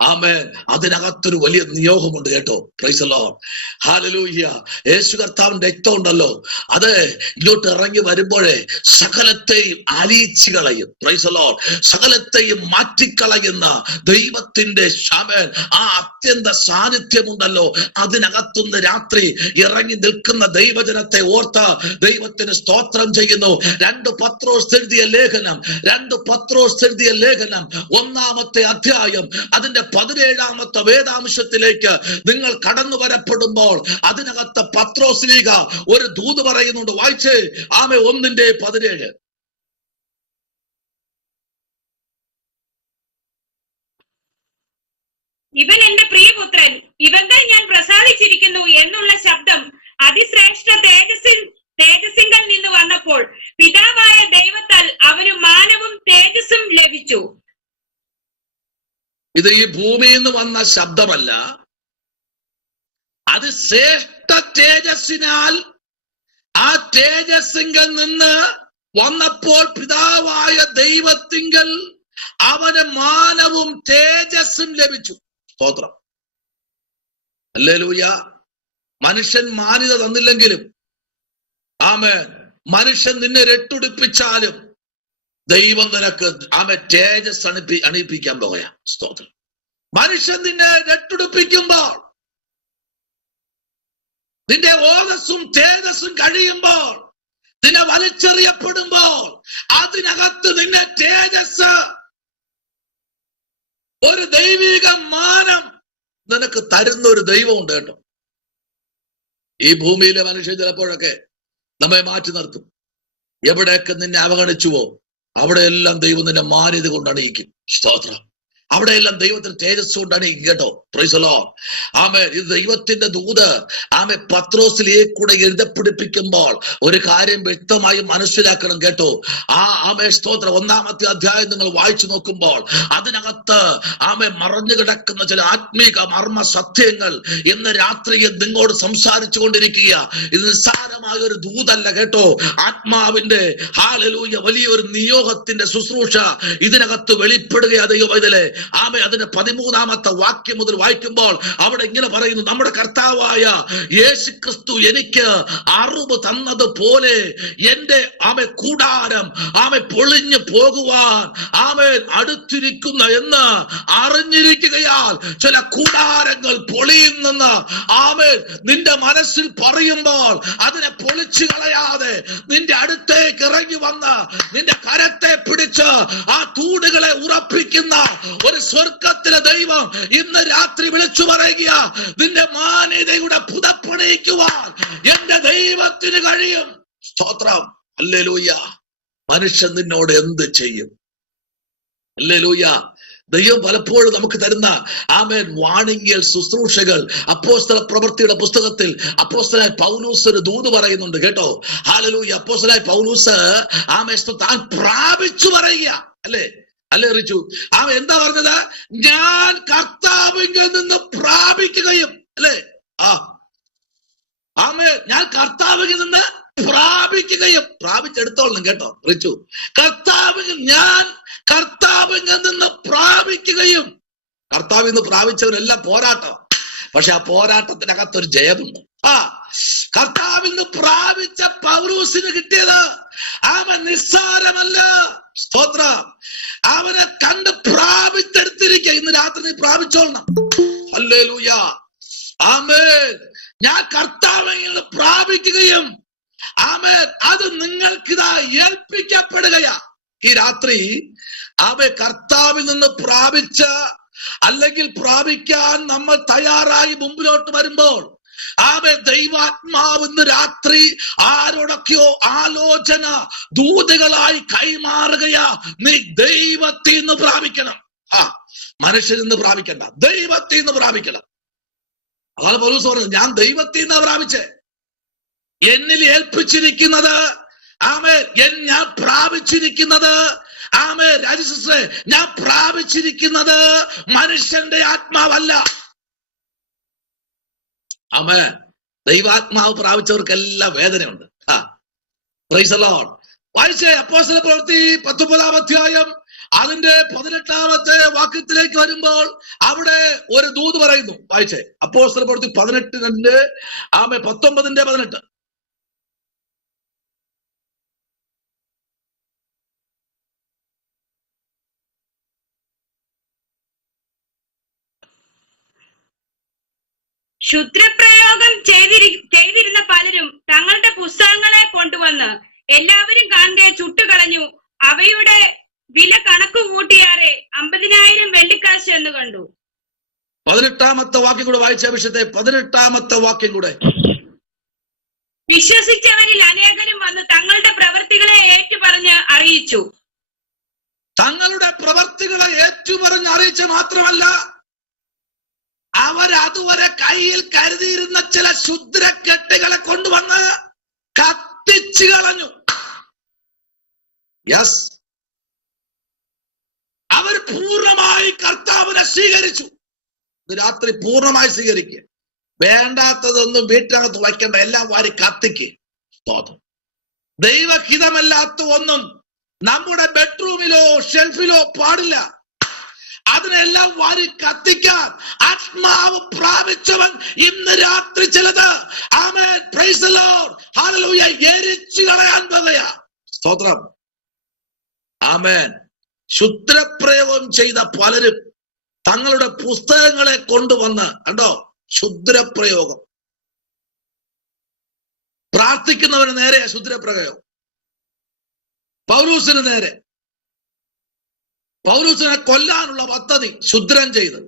ആമേൻ, അതിനകത്തൊരു വലിയ നിയോഗമുണ്ട് കേട്ടോ. Praise the Lord, hallelujah. Yesu കർത്താവിന്റെ രക്തം ഉണ്ടല്ലോ, അത് ഇങ്ങോട്ട് ഇറങ്ങി വരുമ്പോഴേ സകലത്തെയും അലിയിച്ചു കളയും. പ്രൈസ് ദി ലോർഡ്, സകലത്തെയും മാറ്റിക്കളയുന്ന ദൈവത്തിന്റെ ആമേൻ ആ അത്യന്ത സാന്നിധ്യമുണ്ടല്ലോ. അതിനകത്തുനിന്ന് രാത്രി ഇറങ്ങി നിൽക്കുന്ന ദൈവജനത്തെ ഓർത്ത് ദൈവത്തിന് സ്തോത്രം ചെയ്യുന്നു. 2 പത്രോസ് എഴുതിയ ലേഖനം 1-ാമത്തെ അധ്യായം അതിന്റെ 17-ാമത്തെ വേദാംശത്തിലേക്ക് നിങ്ങൾ കടന്നു വരപ്പെടുമ്പോൾ അതിനകത്ത് പത്രോസ്ലീഹ ഒരു ദൂത് പറയുന്നുണ്ട്. വായിച്ചേ, 1:17. ഇവൻ എന്റെ പ്രിയപുത്രൻ, ഇവങ്കൽ ഞാൻ പ്രസാദിച്ചിരിക്കുന്നു എന്നുള്ള ശബ്ദം അതിശ്രേഷ്ഠ തേജസ്സിങ്കൽ നിന്ന് വന്നപ്പോൾ പിതാവായ ദൈവത്താൽ അവന് മാനവും തേജസ്സും ലഭിച്ചു. ഇത് ഈ ഭൂമിയിൽ നിന്ന് വന്ന ശബ്ദമല്ല, അത് ശ്രേഷ്ഠ തേജസ്സിനാൽ ആ തേജസ്സിങ്കൽ നിന്ന് വന്നപ്പോൾ പിതാവായ ദൈവത്തിങ്കൽ അവന് മാനവും തേജസ്സും ലഭിച്ചു. സ്തോത്രം, ഹല്ലേലൂയ. മനുഷ്യൻ മാന്യത തന്നില്ലെങ്കിലും, ആമേൻ, മനുഷ്യൻ നിന്നെ രട്ടുടിപ്പിച്ചാലും ദൈവം നിനക്ക് തേജസ് അണിയിപ്പിക്കാൻ പോകയാ. സ്തോത്രം. മനുഷ്യൻ നിന്നെ രട്ടുടിപ്പിക്കുമ്പോൾ, നിന്റെ ഓജസ്സും തേജസ്സും കഴിയുമ്പോൾ, നിന്നെ വലിച്ചെറിയപ്പെടുമ്പോൾ അതിനകത്ത് നിന്നെ തേജസ്, ഒരു ദൈവിക മാനം നിനക്ക് തരുന്ന ഒരു ദൈവമുണ്ട് കേട്ടോ. ഈ ഭൂമിയിലെ മനുഷ്യൻ ചിലപ്പോഴൊക്കെ നമ്മെ മാറ്റി നിർത്തും. എവിടെയൊക്കെ നിന്നെ അവഗണിച്ചുവോ അവിടെയെല്ലാം ദൈവം നിന്നെ മാന്യത കൊണ്ട് അണിയിക്കും. സ്തോത്രം. അവിടെയെല്ലാം ദൈവത്തിന് തേജസ് കൊണ്ട് അണിയിക്കും കേട്ടോ. പ്രൈസ് ദി ലോർഡ്, ആമേൻ. ഇത് ദൈവത്തിന്റെ ദൂത് പത്രോസിലേക്ക് കൂടെ എഴുതപ്പിടിപ്പിക്കുമ്പോൾ ഒരു കാര്യം വ്യക്തമായി മനസ്സിലാക്കണം കേട്ടോ. സ്തോത്രം, 1-ാമത്തെ അധ്യായം നിങ്ങൾ വായിച്ചു നോക്കുമ്പോൾ അതിനകത്ത് മറഞ്ഞു കിടക്കുന്ന ചില ആത്മീക മർമ്മ സത്യങ്ങൾ ഇന്ന് രാത്രിയിൽ നിങ്ങളോട് സംസാരിച്ചു കൊണ്ടിരിക്കുക. ഇത് നിസ്സാരമായ ഒരു ദൂതല്ല കേട്ടോ. ആത്മാവിന്റെ ഹല്ലേലൂയ വലിയൊരു നിയോഗത്തിന്റെ ശുശ്രൂഷ ഇതിനകത്ത് വെളിപ്പെടുകയാ ദൈവമേ. അതിന്റെ 13-ാമത്തെ വാക്യം മുതൽ വായിക്കുമ്പോൾ അവിടെ ഇങ്ങനെ പറയുന്നു, നമ്മുടെ കർത്താവായ യേശു ക്രിസ്തു എനിക്ക് അറിവ് തന്നതുപോലെ എന്റെ കൂടാരം പൊളിഞ്ഞു പോകുവാൻ അടുത്തിരിക്കുന്ന എന്ന് അറിഞ്ഞിരിക്കുകയാൽ ചില കൂടാരങ്ങൾ പൊളിയുന്നെന്ന് നിന്റെ മനസ്സിൽ പറയുമ്പോൾ അതിനെ പൊളിച്ചു കളയാതെ നിന്റെ അടുത്തേക്ക് ഇറങ്ങി വന്ന് നിന്റെ കരത്തെ പിടിച്ച് ആ തൂണുകളെ ഉറപ്പിക്കുന്ന ഒരു സ്വർഗത്തിലെ ദൈവം ഇന്ന് രാത്രി വിളിച്ചു പറയുക, നിന്റെ മാന്യതയുടെ പുതപ്പണിയിക്കുവാൻ എന്റെ ദൈവത്തിന് കഴിയും. സ്തോത്രം. ഹല്ലേലൂയ. മനുഷ്യൻ നിന്നോട് എന്ത് ചെയ്യും? ഹല്ലേലൂയ. ദൈവം പലപ്പോഴും നമുക്ക് തരുന്ന വാണിംഗ്യൽ ശുശ്രൂഷകൾ അപ്പോസ്തല പ്രവൃത്തിയുടെ പുസ്തകത്തിൽ അപ്പോസ്തലനായ പൗലൂസ് ഒരു ദൂത് പറയുന്നുണ്ട് കേട്ടോ. ഹല്ലേലൂയ. അപ്പോസ്തലനായ പൗലൂസ് താൻ പ്രാപിച്ചു പറയുക അല്ലേ റിച്ചു. എന്താ പറഞ്ഞത്? ഞാൻ കർത്താവിങ്കിൽ നിന്ന് പ്രാപിക്കുകയും അല്ലേ ഞാൻ കർത്താവിൽ നിന്ന് പ്രാപിക്കുകയും, പ്രാപിച്ചെടുത്തോളണം കേട്ടോ റിച്ചു. ഞാൻ കർത്താവിൽ നിന്ന് പ്രാപിക്കുകയും. കർത്താവിൽ നിന്ന് പ്രാപിച്ചവരെല്ലാം പോരാട്ടം, പക്ഷെ ആ പോരാട്ടത്തിനകത്തൊരു ജയമുണ്ട്. കർത്താവിൽ നിന്ന് പ്രാപിച്ച പൗലൂസിന് കിട്ടിയത് നിസ്സാരമല്ല. സ്തോത്രം. അവനെ കണ്ട് പ്രാപിച്ചെടുത്തിരിക്കുക. ഇന്ന് രാത്രി നീ പ്രാപിച്ചോളണം. ഹല്ലേലൂയ. ആമേൻ. ഞാൻ കർത്താവിൽ നിന്ന് പ്രാപിക്കുകയും അത് നിങ്ങൾക്കിതാ ഏൽപ്പിക്കപ്പെടുകയാ. ഈ രാത്രി കർത്താവിൽ നിന്ന് പ്രാപിച്ച അല്ലെങ്കിൽ പ്രാപിക്കാൻ നമ്മൾ തയ്യാറായി മുമ്പിലോട്ട് വരുമ്പോൾ ദൈവാത്മാവ് ഇന്ന് രാത്രി ആരോടൊക്കെയോ ആലോചന ദൂതകളായി കൈമാറുകയാ. നീ ദൈവത്തിൽ നിന്ന് പ്രാപിക്കണം. മനുഷ്യരിൽ നിന്ന് പ്രാപിക്കണ്ട, ദൈവത്തിൽ നിന്ന് പ്രാപിക്കണം. അതാണ് പൗലോസ് പറഞ്ഞത്, ഞാൻ ദൈവത്തിൽ നിന്നാ പ്രാപിച്ചേ. എന്നിൽ ഏൽപ്പിച്ചിരിക്കുന്നത് ഞാൻ പ്രാപിച്ചിരിക്കുന്നത് രാജസിസ്റ്ററെ, ഞാൻ പ്രാപിച്ചിരിക്കുന്നത് മനുഷ്യന്റെ ആത്മാവല്ല. ദൈവാത്മാവ് പ്രാപിച്ചവർക്കെല്ലാം വേദനയുണ്ട്. Price the Lord. വായിച്ചേ അപ്പോസ്തല പ്രവൃത്തി 19-ാം അധ്യായം അതിന്റെ 18-ാമത്തെ വാക്യത്തിലേക്ക് വരുമ്പോൾ അവിടെ ഒരു ദൂത് പറയുന്നു. വായിച്ചേ അപ്പോസ്തല പ്രവൃത്തി 18-ന്റെ 19-ന്റെ 18. ക്ഷുദ്രപ്രയോഗം ചെയ്തിരുന്ന പലരും തങ്ങളുടെ പുസ്തകങ്ങളെ കൊണ്ടുവന്ന് എല്ലാവരും കാണെ ചുട്ടുകളഞ്ഞു. അവയുടെ വില കണക്ക് കൂട്ടിയാറെ 50,000 വെള്ളിക്കാശ് എന്ന് കണ്ടു. 18-ാമത്തെ വാക്യം കൂടെ വായിച്ച വിഷയത്തെ 18-ാമത്തെ വാക്യം കൂടെ. വിശ്വസിച്ചവരിൽ അനേകരും വന്ന് തങ്ങളുടെ പ്രവൃത്തികളെ ഏറ്റുപറഞ്ഞ് അറിയിച്ചു. തങ്ങളുടെ പ്രവൃത്തികളെ ഏറ്റുപറഞ്ഞ് അറിയിച്ച മാത്രമല്ല, അവരതുവരെ കയ്യിൽ കരുതിയിരുന്ന ചില ക്ഷുദ്രക്കെട്ടുകളെ കൊണ്ടുവന്ന് കത്തിച്ചു കളഞ്ഞു. യെസ്, അവർ പൂർണ്ണമായി കർത്താവിനെ സ്വീകരിച്ചു. രാത്രി പൂർണ്ണമായി സ്വീകരിക്കുക. വേണ്ടാത്തതൊന്നും വീട്ടിനകത്ത് വയ്ക്കേണ്ട, എല്ലാം വാരി കത്തിക്ക്. ദൈവഹിതമല്ലാത്ത ഒന്നും നമ്മുടെ ബെഡ്റൂമിലോ ഷെൽഫിലോ പാടില്ല. അതിനെല്ലാം വാരി കത്തിക്കാൻ ആത്മാവ് പ്രാപിച്ചവൻ ഇന്ന് രാത്രി ചിലത് ആമേൻ പ്രൈസ് ദി ലോർഡ് ഹല്ലേലൂയ എരിച്ചു കളയാൻ പോകുകയാ. സ്തോത്രം. ആമേൻ. ക്ഷുദ്രപ്രയോഗം ചെയ്ത പലരും തങ്ങളുടെ പുസ്തകങ്ങളെ കൊണ്ടുവന്ന്, കണ്ടോ, ക്ഷുദ്രപ്രയോഗം. പ്രാർത്ഥിക്കുന്നവന് നേരെ ക്ഷുദ്രപ്രയോഗം. പൗലൂസിന് നേരെ, പൗലൂസിനെ കൊല്ലാനുള്ള പദ്ധതി ക്ഷുദ്രം ചെയ്ത്,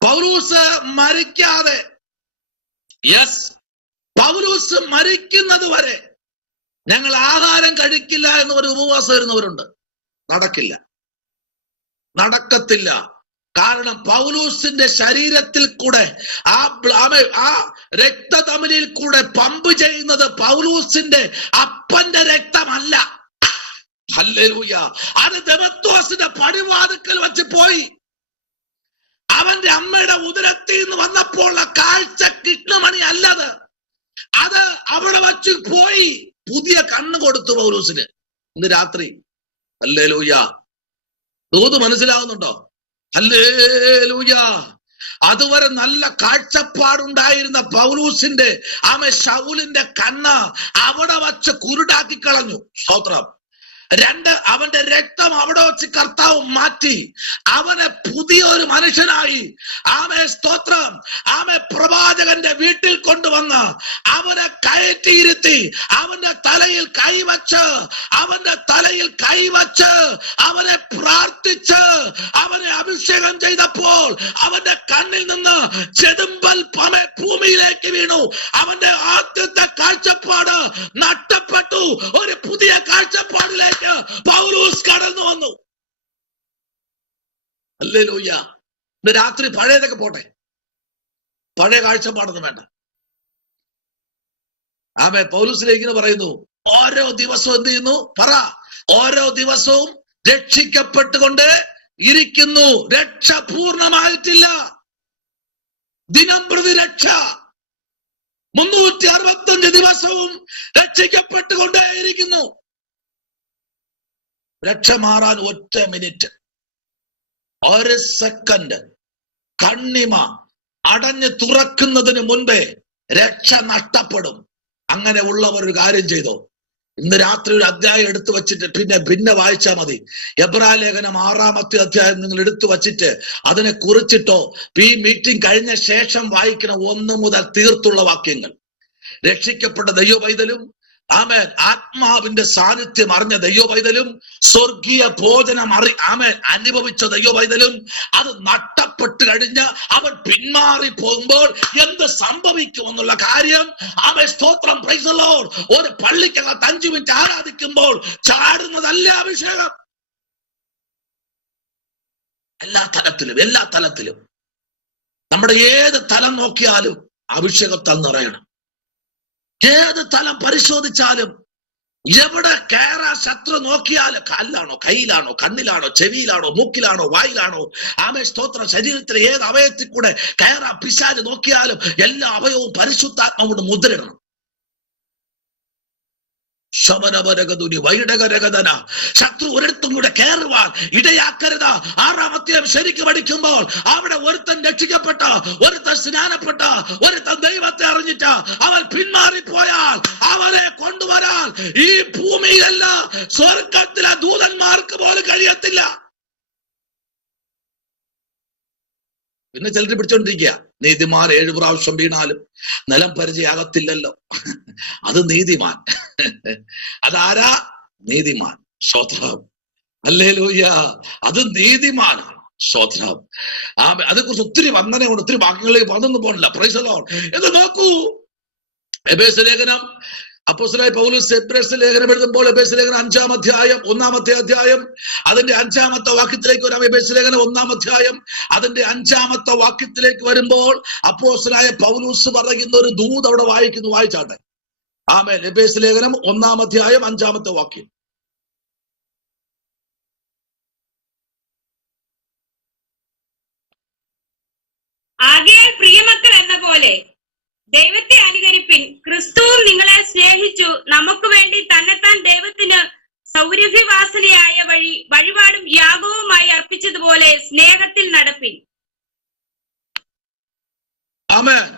പൗലൂസ് മരിക്കാതെ, യെസ്, പൗലൂസ് മരിക്കുന്നത് വരെ ഞങ്ങൾ ആഹാരം കഴിക്കില്ല എന്ന് ഒരു ഉപവാസം വരുന്നവരുണ്ട്. നടക്കില്ല, നടക്കത്തില്ല. കാരണം പൗലൂസിന്റെ ശരീരത്തിൽ കൂടെ ആ രക്തധമനിയിൽ കൂടെ പമ്പ് ചെയ്യുന്നത് പൗലൂസിന്റെ അപ്പന്റെ രക്തമല്ല. ഹല്ലേലൂയ. അത് ദെമത്വോസിന്റെ പടിവാതിക്കൽ വെച്ച് പോയി. അവന്റെ അമ്മയുടെ ഉദരത്തിൽ നിന്ന് വന്നപ്പോൾ കാഴ്ച കിട്ടുമണി അല്ലത്. അത് അവിടെ വച്ച് പോയി. പുതിയ കണ്ണ് കൊടുത്തു പൗലൂസിന് ഇന്ന് രാത്രി. ഹല്ലേലൂയ. ദൂത് മനസ്സിലാവുന്നുണ്ടോ? ഹല്ലേലൂയ. അതുവരെ നല്ല കാഴ്ചപ്പാടുണ്ടായിരുന്ന പൗലൂസിന്റെ ശൗലിന്റെ കണ്ണ് അവിടെ വച്ച് കുരുടാക്കി കളഞ്ഞു. സ്തോത്രം. രണ്ട്, അവന്റെ രക്തം അവിടെ വെച്ച് കർത്താവ് മാറ്റി അവനെ പുതിയൊരു മനുഷ്യനായി സ്തോത്രം പ്രവാചകന്റെ വീട്ടിൽ കൊണ്ടുവന്ന് അവനെ കയറ്റിയിരുത്തി അവന്റെ തലയിൽ കൈവച്ച് അവനെ പ്രാർത്ഥിച്ച് അവനെ അഭിഷേകം ചെയ്തപ്പോൾ അവന്റെ കണ്ണിൽ നിന്ന് ചെതുമ്പൽ ഭൂമിയിലേക്ക് വീണു. അവന്റെ ആദ്യത്തെ കാഴ്ചപ്പാട് നഷ്ടപ്പെട്ടു. ഒരു പുതിയ കാഴ്ചപ്പാടിലേക്ക് പൗലോസ് കടന്നു വന്നു. ഹല്ലേലൂയ. ഇന്ന് രാത്രി പഴയതൊക്കെ പോട്ടെ, പഴയ കാഴ്ചപ്പാടൊന്നും വേണ്ട. പൗലോസിലേക്ക് ഇങ്ങനെ പറയുന്നു, ഓരോ ദിവസവും എന്ത് ചെയ്യുന്നു? പറ. ഓരോ ദിവസവും രക്ഷിക്കപ്പെട്ടുകൊണ്ട് ഇരിക്കുന്നു. രക്ഷ പൂർണ്ണമായിട്ടില്ല. ദിനം പ്രതി രക്ഷ. 365 ദിവസവും രക്ഷിക്കപ്പെട്ടുകൊണ്ടേയിരിക്കുന്നു. രക്ഷ മാറാൻ ഒറ്റ മിനിറ്റ്, ഒരു സെക്കൻഡ്, കണ്ണിമ അടഞ്ഞ് തുറക്കുന്നതിന് മുൻപേ രക്ഷ നഷ്ടപ്പെടും. അങ്ങനെ ഉള്ളവർ ഒരു കാര്യം ചെയ്തോ, ഇന്ന് രാത്രി ഒരു അധ്യായം എടുത്തു വച്ചിട്ട് പിന്നെ വായിച്ചാൽ മതി. എബ്രായ ലേഖനം 6-ാമത്തെ അധ്യായം നിങ്ങൾ എടുത്തു വച്ചിട്ട് അതിനെ കുറിച്ചിട്ടോ ഈ മീറ്റിംഗ് കഴിഞ്ഞ ശേഷം വായിക്കണ 1 മുതൽ തീർത്തുള്ള വാക്യങ്ങൾ. രക്ഷിക്കപ്പെട്ട ദൈവ പൈതലും ആത്മാവിന്റെ സാന്നിധ്യം അറിഞ്ഞ ദൈവ പൈതലും സ്വർഗീയ ഭോജനം അനുഭവിച്ച ദൈവ പൈതലും അത് നഷ്ടപ്പെട്ട് കഴിഞ്ഞ് അവൻ പിന്മാറി പോകുമ്പോൾ എന്ത് സംഭവിക്കുമെന്നുള്ള കാര്യം സ്തോത്രം. Price the Lord. ഒരു പള്ളിക്കകത്ത് 5 മിനിറ്റ് ആരാധിക്കുമ്പോൾ ചാടുന്നതല്ല അഭിഷേകം. എല്ലാ തലത്തിലും നമ്മുടെ ഏത് തലം നോക്കിയാലും അഭിഷേകത്താൽ നിറയണം. ഏത് തലം പരിശോധിച്ചാലും എവിടെ കയറാ ശത്രു നോക്കിയാലും, കാലിലാണോ, കയ്യിലാണോ, കണ്ണിലാണോ, ചെവിയിലാണോ, മൂക്കിലാണോ, വായിലാണോ, സ്തോത്രം, ശരീരത്തിലെ ഏത് അവയവത്തിൽ കൂടെ കയറാ പിശാച് നോക്കിയാലും എല്ലാ അവയവവും പരിശുദ്ധാത്മാവോട് മുദ്രയിടണം. ശത്രു ഒരിടത്തും കൂടെ കയറുവാൻ ഇടയാക്കരുത്. 6-ാം അധ്യായം ശരിക്കും പഠിക്കുമ്പോൾ അവിടെ ഒരുത്തൻ രക്ഷിക്കപ്പെട്ട, ഒരുത്തൻ സ്നാനപ്പെട്ട, ഒരുത്തൻ ദൈവത്തെ അറിഞ്ഞിട്ട് അവൻ പിന്മാറിപ്പോയാൽ അവനെ കൊണ്ടുവരാൻ ഈ ഭൂമിയിലല്ല സ്വർഗത്തിലെ ദൂതന്മാർക്ക് പോലും കഴിയത്തില്ല. പിന്നെ ചിലർ പിടിച്ചോണ്ടിരിക്കുക, നീതിമാൻ 7 പ്രാവശ്യം വീണാലും നിലം പരിചയാകത്തില്ലല്ലോ. അത് നീതിമാൻ. അതാരാ? നീതിമാൻ. സ്തോത്രം. ഹല്ലേലൂയ. അത് നീതിമാനാണ്. സ്തോത്രം. അതേക്കുറിച്ച് ഒത്തിരി വന്ദനയുണ്ട്, ഒത്തിരി വാക്യങ്ങളിലേക്ക് വന്നൊന്നും പോകണില്ല. Praise the Lord. എന്ന് നോക്കൂ, എഫേസ്യ ലേഖനം അപ്പോസ്തലനായ പൗലോസ് എബ്രായ ലേഖനം എഴുതുമ്പോൾ എഫേസ്യ ലേഖനം 5-ാം അധ്യായം 1-ാമത്തെ അധ്യായം അതിന്റെ 5-ാമത്തെ വാക്യത്തിലേക്ക് വരാം. എഫേസ്യ ലേഖനം 1-ാം അധ്യായം അതിന്റെ 5-ാമത്തെ വാക്യത്തിലേക്ക് വരുമ്പോൾ അപ്പോസ്തലനായ പൗലോസ് പറയുന്ന ഒരു ദൂത് അവിടെ വായിക്കുന്നു. വായിച്ചാട്ടെ. എഫേസ്യ ലേഖനം 1-ാം അധ്യായം 5-ാമത്തെ വാക്യം. ആകയാൽ പ്രിയമക്കൾ എന്ന പോലെ ദൈവത്തെ അനുകരിപ്പിൻ. ക്രിസ്തുവും നിങ്ങളെ സ്നേഹിച്ചു നമുക്ക് വേണ്ടി തന്നെത്താൻ ദൈവത്തിന് സൗരഭ്യവാസനയായ വഴിപാടും യാഗവുമായി അർപ്പിച്ചതുപോലെ സ്നേഹത്തിൽ നടപ്പിൻ. ആമേൻ.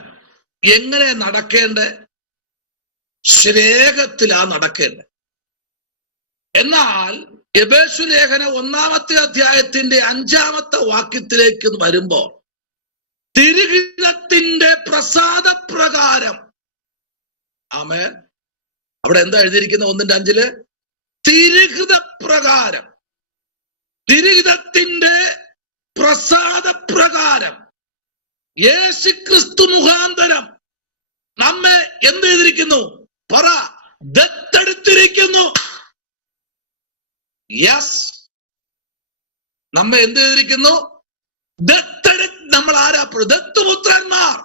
എങ്ങനെ നടക്കേണ്ടേ? സ്നേഹത്തിലാ നടക്കേണ്ടത്. എന്നാൽ എഫേസ്യ ലേഖനം 1-ാമത്തെ അധ്യായത്തിന്റെ 5-ാമത്തെ വാക്യത്തിലേക്ക് വരുമ്പോൾ തിരുഹിതത്തിന്റെ പ്രസാദപ്രകാരം, ആമേൻ, അവിടെ എന്താ എഴുതിയിരിക്കുന്നത്? 1-5 തിരുഹിത പ്രകാരം, തിരുഹിതത്തിന്റെ പ്രസാദപ്രകാരം യേശുക്രിസ്തു മുഖാന്തരം നമ്മെ എന്ത് ചെയ്തിരിക്കുന്നു? പറ. ദത്തെടുത്തിരിക്കുന്നു. യെസ്, നമ്മെ എന്ത് ചെയ്തിരിക്കുന്നു? നമ്മൾ ആരാ? ദത്തുപുത്രന്മാർ.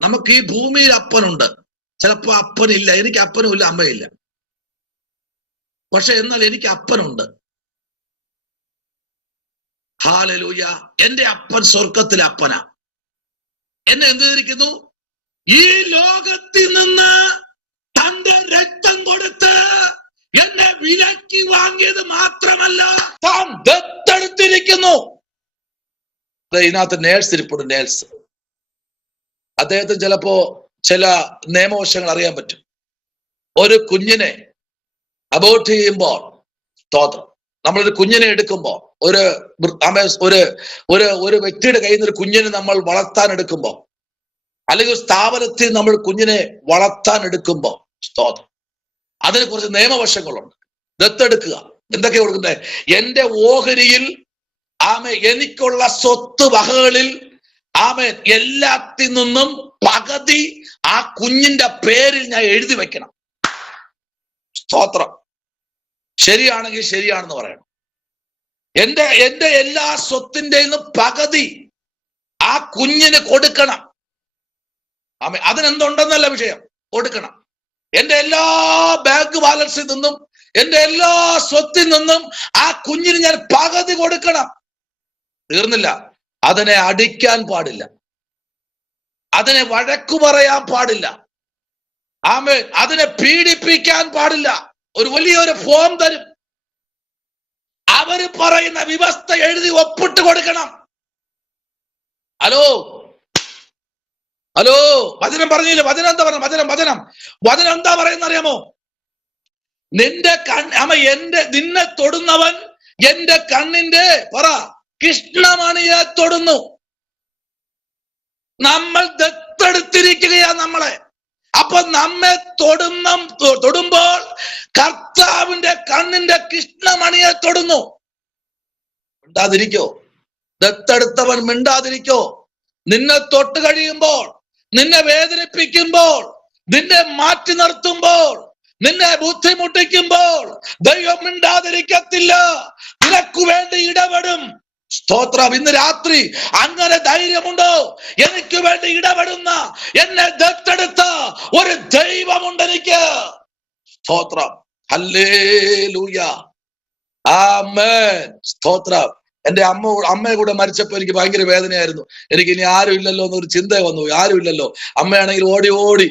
നമുക്ക് ഈ ഭൂമിയിൽ അപ്പനുണ്ട്, ചിലപ്പോ അപ്പനില്ല. എനിക്ക് അപ്പനും ഇല്ല, അമ്മയില്ല. പക്ഷെ എന്നാൽ എനിക്ക് അപ്പനുണ്ട്. ഹല്ലേലൂയ. എന്റെ അപ്പൻ സ്വർഗത്തിലെ അപ്പനാ. എന്നെ എന്ത് ചെയ്തിരിക്കുന്നു? ഈ ലോകത്തിൽ നിന്ന് തന്റെ രക്തം കൊടുത്ത് എന്നെ വിലക്കി വാങ്ങിയത് മാത്രമല്ല, താൻ ദത്തെടുത്തിരിക്കുന്നു. ഇതിനകത്ത് നേഴ്സ് ഇരിപ്പുണ്ട്. നേഴ്സ് അദ്ദേഹത്തിന് ചിലപ്പോ ചില നിയമവശങ്ങൾ അറിയാൻ പറ്റും. ഒരു കുഞ്ഞിനെ അബോർട്ട് ചെയ്യുമ്പോൾ, സ്തോത്രം, നമ്മളൊരു കുഞ്ഞിനെ എടുക്കുമ്പോൾ, ഒരു വ്യക്തിയുടെ കയ്യിൽ നിന്ന് ഒരു കുഞ്ഞിനെ നമ്മൾ വളർത്താൻ എടുക്കുമ്പോൾ, അല്ലെങ്കിൽ സ്ഥാപനത്തിൽ നമ്മൾ കുഞ്ഞിനെ വളർത്താൻ എടുക്കുമ്പോൾ, സ്തോത്രം, അതിന് കുറച്ച് നിയമവശങ്ങളുണ്ട്. ദത്തെടുക്കുക എന്തൊക്കെയാ കൊടുക്കുന്നത്? എന്റെ ഓഹരിയിൽ എനിക്കുള്ള സ്വത്ത് വകകളിൽ എല്ലാത്തിൽ നിന്നും പകുതി ആ കുഞ്ഞിന്റെ പേരിൽ ഞാൻ എഴുതി വെക്കണം. സ്തോത്രം. ശരിയാണെങ്കിൽ ശരിയാണെന്ന് പറയണം. എന്റെ എല്ലാ സ്വത്തിന്റെ പകുതി ആ കുഞ്ഞിന് കൊടുക്കണം. അതിനെന്തുണ്ടെന്നല്ല വിഷയം, കൊടുക്കണം. എന്റെ എല്ലാ ബാങ്ക് ബാലൻസിൽ നിന്നും, എന്റെ എല്ലാ സ്വത്തിൽ നിന്നും ആ കുഞ്ഞിന് ഞാൻ പകുതി കൊടുക്കണം. തീർന്നില്ല. അതിനെ അടിക്കാൻ പാടില്ല, അതിനെ വഴക്കു പറയാൻ പാടില്ല, അതിനെ പീഡിപ്പിക്കാൻ പാടില്ല. ഒരു വലിയൊരു ഫോം തരും, അവര് പറയുന്ന വ്യവസ്ഥ എഴുതി ഒപ്പിട്ട് കൊടുക്കണം. ഹലോ ഹലോ, വചനം പറഞ്ഞില്ല. വചനം എന്താ പറഞ്ഞ? വചനം എന്താ പറയുന്ന അറിയാമോ? നിന്റെ നിന്നെ തൊടുന്നവൻ എന്റെ കണ്ണിന്റെ കൃഷ്ണമണിയെ തൊടുന്നു. നമ്മൾ ദത്തെടുത്തിരിക്കുകയാ നമ്മളെ. അപ്പൊ നമ്മെ തൊടുമ്പോൾ കർത്താവിന്റെ കണ്ണിന്റെ കൃഷ്ണമണിയെ തൊടുന്നു. മിണ്ടാതിരിക്കോ? ദത്തെടുത്തവൻ മിണ്ടാതിരിക്കോ? നിന്നെ തൊട്ട് കഴിയുമ്പോൾ, നിന്നെ വേദനിപ്പിക്കുമ്പോൾ, നിന്നെ മാറ്റി നിർത്തുമ്പോൾ, നിന്നെ ബുദ്ധിമുട്ടിക്കുമ്പോൾ ദൈവം മിണ്ടാതിരിക്കത്തില്ല, നിനക്ക് വേണ്ടി ഇടപെടും. സ്തോത്രം. ഇന്ന് രാത്രി അങ്ങനെ ധൈര്യമുണ്ടോ? എനിക്ക് വേണ്ടി ഇടപെടുന്ന, എന്നെ ദത്തെടുത്ത ഒരു ദൈവമുണ്ട് എനിക്ക്. സ്തോത്രം. ഹല്ലേലൂയ. ആമേൻ. സ്തോത്രം. എന്റെ അമ്മയെ കൂടെ മരിച്ചപ്പോ എനിക്ക് ഭയങ്കര വേദനയായിരുന്നു. എനിക്ക് ഇനി ആരും ഇല്ലല്ലോ എന്നൊരു ചിന്ത വന്നു. ആരും ഇല്ലല്ലോ. അമ്മയാണെങ്കിൽ ഓടി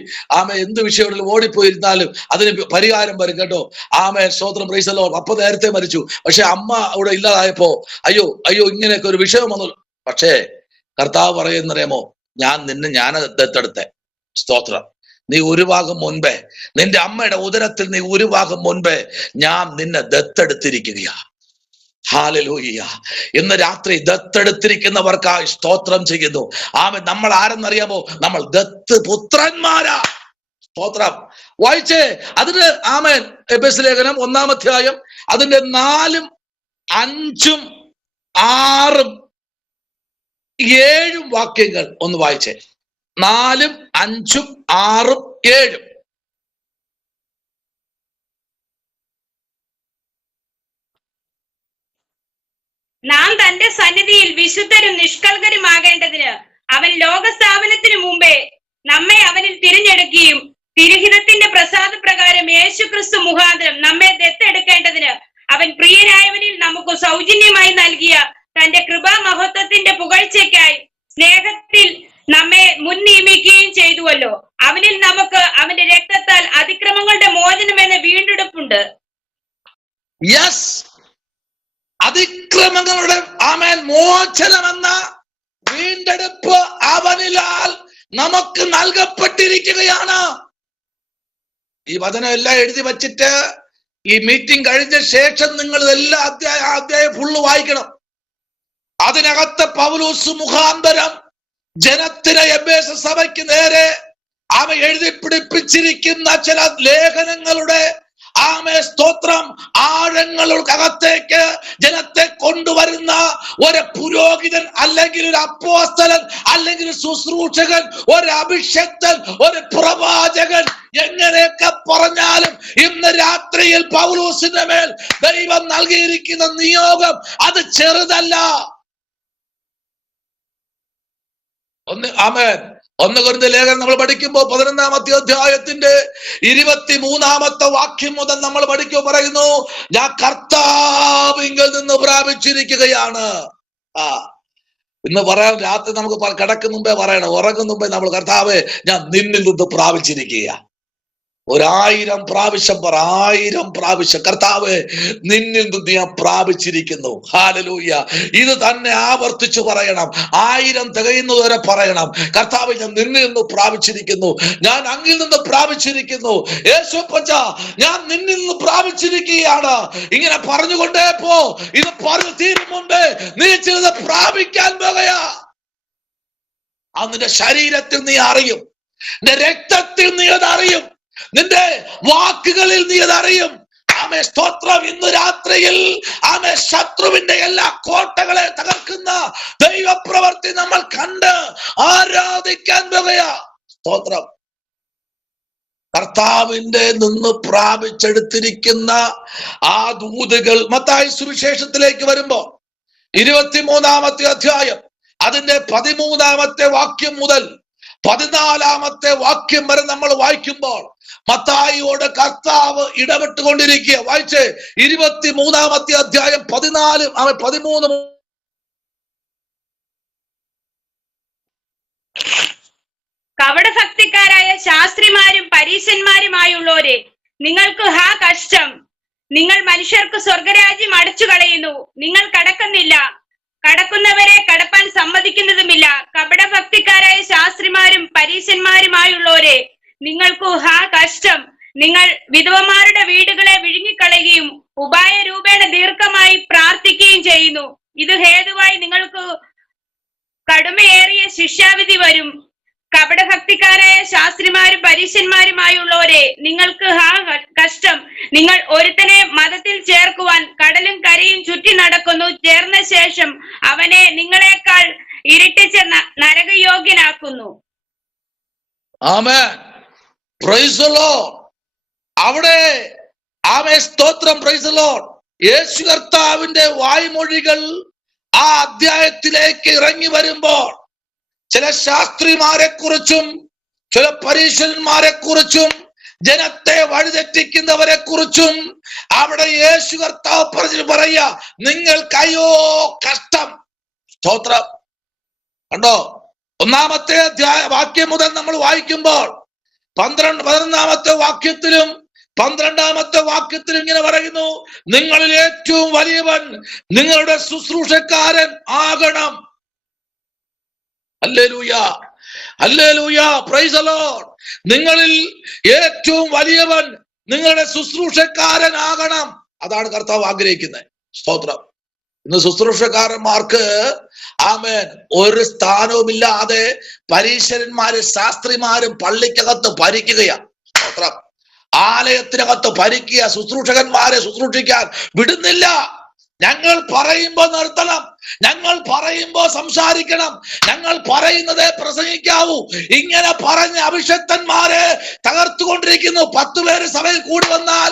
എന്ത് വിഷയമാണെങ്കിലും ഓടിപ്പോയിരുന്നാലും അതിന് പരിഹാരം വരും കേട്ടോ. സ്തോത്രം. Price the Lord. അപ്പൊ നേരത്തെ മരിച്ചു. പക്ഷെ അമ്മ അവിടെ ഇല്ലാതായപ്പോ അയ്യോ ഇങ്ങനെയൊക്കെ ഒരു വിഷയം വന്നു. പക്ഷേ കർത്താവ് പറയുന്നറിയാമോ? ഞാൻ ദത്തെടുത്തെ. സ്തോത്രം. നീ ഒരു ഭാഗം മുൻപേ, നിന്റെ അമ്മയുടെ ഉദരത്തിൽ നീ ഒരു ഭാഗം മുൻപേ ഞാൻ നിന്നെ ദത്തെടുത്തിരിക്കുകയാ. ഹല്ലേലൂയ. ഇന്ന് രാത്രി ദത്തെടുത്തിരിക്കുന്നവർക്കായി സ്തോത്രം ചെയ്യുന്നു. നമ്മൾ ആരെന്നറിയാമോ? നമ്മൾ ദത്ത് പുത്രന്മാരാ. സ്തോത്രം. വായിച്ചേ അതിന്. എഫെസ്യ ലേഖനം 1-ാം അധ്യായം അതിന്റെ 4, 5, 6, 7 വാക്യങ്ങൾ ഒന്ന് വായിച്ചേ. 4, 5, 6, 7. നാം തന്റെ സന്നിധിയിൽ വിശുദ്ധരും നിഷ്കളങ്കരുമാകേണ്ടതിന് അവൻ ലോകസ്ഥാപനത്തിനു മുമ്പേ നമ്മെ അവനിൽ തിരഞ്ഞെടുക്കുകയും തിരുഹിതത്തിന്റെ പ്രസാദപ്രകാരം യേശുക്രിസ്തു മുഖാന്തരം നമ്മെ ദത്തെടുക്കേണ്ടതിന് അവൻ പ്രിയനായവനിൽ നമുക്ക് സൗജന്യമായി നൽകിയ തന്റെ കൃപാമഹത്വത്തിന്റെ പുകഴ്ചയ്ക്കായി സ്നേഹത്തിൽ നമ്മെ മുൻ നിയമിക്കുകയും ചെയ്തുവല്ലോ. അവനിൽ നമുക്ക് അവന്റെ രക്തത്താൽ അതിക്രമങ്ങളുടെ മോചനം എന്ന വീണ്ടെടുപ്പുണ്ട്. യെസ്, അതിക്രമങ്ങളുടെ മോചനമെന്ന വീണ്ടെടുപ്പ് അവനിലാൽ നമുക്ക് നൽകപ്പെട്ടിരിക്കുകയാണ്. ഈ വചനം എല്ലാം എഴുതി വച്ചിട്ട് ഈ മീറ്റിംഗ് കഴിഞ്ഞ ശേഷം നിങ്ങൾ എല്ലാ അധ്യായം ഫുള്ള് വായിക്കണം. അതിനകത്ത് പൗലോസ് മുഖാന്തരം ജനത്തിന് എഫേസ സഭയ്ക്ക് നേരെ എഴുതി പിടിപ്പിച്ചിരിക്കുന്ന ചില ലേഖനങ്ങളുടെ സ്തോത്രം ആഴങ്ങൾക്കകത്തേക്ക് ജനത്തെ കൊണ്ടുവരുന്ന ഒരു പുരോഹിതൻ, അല്ലെങ്കിൽ ഒരു അപ്പോസ്തലൻ, അല്ലെങ്കിൽ ഒരു ശുശ്രൂഷകൻ, ഒരു അഭിഷക്തൻ, ഒരു പ്രവാചകൻ, എങ്ങനെയൊക്കെ പറഞ്ഞാലും ഇന്ന് രാത്രിയിൽ പൗലോസിന്റെ മേൽ ദൈവം നൽകിയിരിക്കുന്ന നിയോഗം അത് ചെറുതല്ല. ഒന്ന് കൊരിന്ത്യർ ലേഖനം നമ്മൾ പഠിക്കുമ്പോൾ 11-ാമത്തെ അധ്യായത്തിന്റെ 23-ാമത്തെ വാക്യം മുതൽ നമ്മൾ പഠിക്കുമ്പോൾ പറയുന്നു, ഞാൻ കർത്താവിങ്കിൽ നിന്ന് പ്രാപിച്ചിരിക്കുകയാണ്. ഇന്ന് പറയാൻ രാത്രി നമുക്ക് കിടക്കുന്ന മുമ്പേ പറയണം, ഉറങ്ങുന്ന മുമ്പേ നമ്മൾ കർത്താവേ ഞാൻ നിന്നിൽ നിന്ന് പ്രാപിച്ചിരിക്കുക. 1000 പ്രാവശ്യം പറ, 1000 പ്രാവശ്യം കർത്താവേ നിന്നിൽ നിന്ന് ഞാൻ പ്രാപിച്ചിരിക്കുന്നു. ഹല്ലേലൂയ. ഇത് തന്നെ ആവർത്തിച്ചു പറയണം. 1000 തികയുന്നതുവരെ പറയണം. കർത്താവേ ഞാൻ നിന്നിൽ നിന്ന് പ്രാപിച്ചിരിക്കുന്നു, ഞാൻ അങ്ങിൽ നിന്ന് പ്രാപിച്ചിരിക്കുന്നു. യേശുപ്പച്ച ഞാൻ നിന്നിൽ നിന്ന് പ്രാപിച്ചിരിക്കുകയാണ്. ഇങ്ങനെ പറഞ്ഞുകൊണ്ടേ പോ. ഇത് പറഞ്ഞു തീരും മുമ്പേ നീ ചിലത് പ്രാപിക്കാൻ പോകുകയാ. അത് നിന്റെ ശരീരത്തിൽ നീ അറിയും, നിന്റെ രക്തത്തിൽ നീ അത് അറിയും, നിന്റെ വാക്കുകളിൽ നീ അതറിയും. ആമേ സ്തോത്രം. ഇന്ന് രാത്രിയിൽ ആമേ ശത്രുവിന്റെ എല്ലാ കോട്ടകളെ തകർക്കുന്ന ദൈവപ്രവൃത്തി നമ്മൾ കണ്ട് ആരാധിക്കാൻ പോകുകയാ. സ്തോത്രം. കർത്താവിന്റെ നിന്ന് പ്രാപിച്ചെടുത്തിരിക്കുന്ന ആ ദൂതുകൾ മത്തായി സുവിശേഷത്തിലേക്ക് വരുമ്പോ 23-ാമത്തെ അധ്യായം അതിന്റെ 13-ാമത്തെ വാക്യം മുതൽ 14-ാമത്തെ വാക്യം വരെ നമ്മൾ വായിക്കുമ്പോൾ മത്തായിയോട് കർത്താവ് ഇടപെട്ടുകൊണ്ടിരിക്കുക. വായിച്ചേ, 23-ാമത്തെ അധ്യായം 13. കപടഭക്തിക്കാരായ ശാസ്ത്രിമാരും പരീശന്മാരുമായുള്ളവരെ, നിങ്ങൾക്ക് ഹാ കഷ്ടം! നിങ്ങൾ മനുഷ്യർക്ക് സ്വർഗരാജ്യം അടച്ചു കളയുന്നു. നിങ്ങൾ കടക്കുന്നില്ല, കടക്കുന്നവരെ കടപ്പാൻ സമ്മതിക്കുന്നതുമില്ല. കപടഭക്തിക്കാരായ ശാസ്ത്രിമാരും പരീശന്മാരുമായുള്ളവരെ, നിങ്ങൾക്ക് ഹാ കഷ്ടം! നിങ്ങൾ വിധവമാരുടെ വീടുകളെ വിഴുങ്ങിക്കളയുകയും ഉപായ രൂപേണ ദീർഘമായി പ്രാർത്ഥിക്കുകയും ചെയ്യുന്നു. ഇത് ഹേതുവായി നിങ്ങൾക്ക് കടുമയേറിയ ശിക്ഷാവിധി വരും. കപടഭക്തിക്കാരായ ശാസ്ത്രിമാരും പരീശന്മാരുമായുള്ളവരെ, നിങ്ങൾക്ക് ഹാ കഷ്ടം! നിങ്ങൾ ഒരുത്തനെ മതത്തിൽ ചേർക്കുവാൻ കടലും കരയും ചുറ്റി നടക്കുന്നു. ചേർന്ന ശേഷം അവനെ നിങ്ങളെക്കാൾ ഇരട്ടിച്ച് നരകയോഗ്യനാക്കുന്നു. ആമേൻ. Praise the Lord. അവിടെ ആമേൻ സ്തോത്രം. Price the Lord. യേശു കർത്താവിന്റെ വായ്മൊഴികൾ ആ അധ്യായത്തിലേക്ക് ഇറങ്ങി വരുമ്പോൾ ചില ശാസ്ത്രിമാരെ കുറിച്ചും ചില പരീശന്മാരെ കുറിച്ചും ജനത്തെ വഴിതെറ്റിക്കുന്നവരെ കുറിച്ചും അവിടെ യേശു കർത്താവ് പറയാ, നിങ്ങൾക്കയ്യോ കഷ്ടം. സ്തോത്രം. കണ്ടോ? 1-ാമത്തെ വാക്യം മുതൽ നമ്മൾ വായിക്കുമ്പോൾ 11-ാമത്തെ വാക്യത്തിലും 12-ാമത്തെ വാക്യത്തിലും ഇങ്ങനെ പറയുന്നു, നിങ്ങളിൽ ഏറ്റവും വലിയവൻ നിങ്ങളുടെ ശുശ്രൂഷക്കാരൻ ആകണം. Hallelujah, hallelujah, praise the Lord. നിങ്ങളിൽ ഏറ്റവും വലിയവൻ നിങ്ങളുടെ ശുശ്രൂഷക്കാരനാകണം. അതാണ് കർത്താവ് ആഗ്രഹിക്കുന്നത്. സ്തോത്രം. ഇന്ന് ശുശ്രൂഷക്കാരന്മാർക്ക് ആമേൻ ഒരു സ്ഥാനവുമില്ലാതെ പരീശന്മാരും ശാസ്ത്രിമാരും പള്ളിക്കകത്ത് ഭരിക്കുകയാണ്. സ്തോത്രം. ആലയത്തിനകത്ത് ഭരിക്കുക. ശുശ്രൂഷകന്മാരെ ശുശ്രൂഷിക്കാൻ വിടുന്നില്ല. ഞങ്ങൾ പറയുമ്പോ നിർത്തണം, ഞങ്ങൾ പറയുമ്പോ സംസാരിക്കണം, ഞങ്ങൾ പറയുന്നതേ പ്രസംഗിക്കാവൂ. ഇങ്ങനെ പറഞ്ഞ അഭിഷക്തന്മാരെ തകർത്തുകൊണ്ടിരിക്കുന്നു. 10 പേര് സഭയിൽ കൂടി വന്നാൽ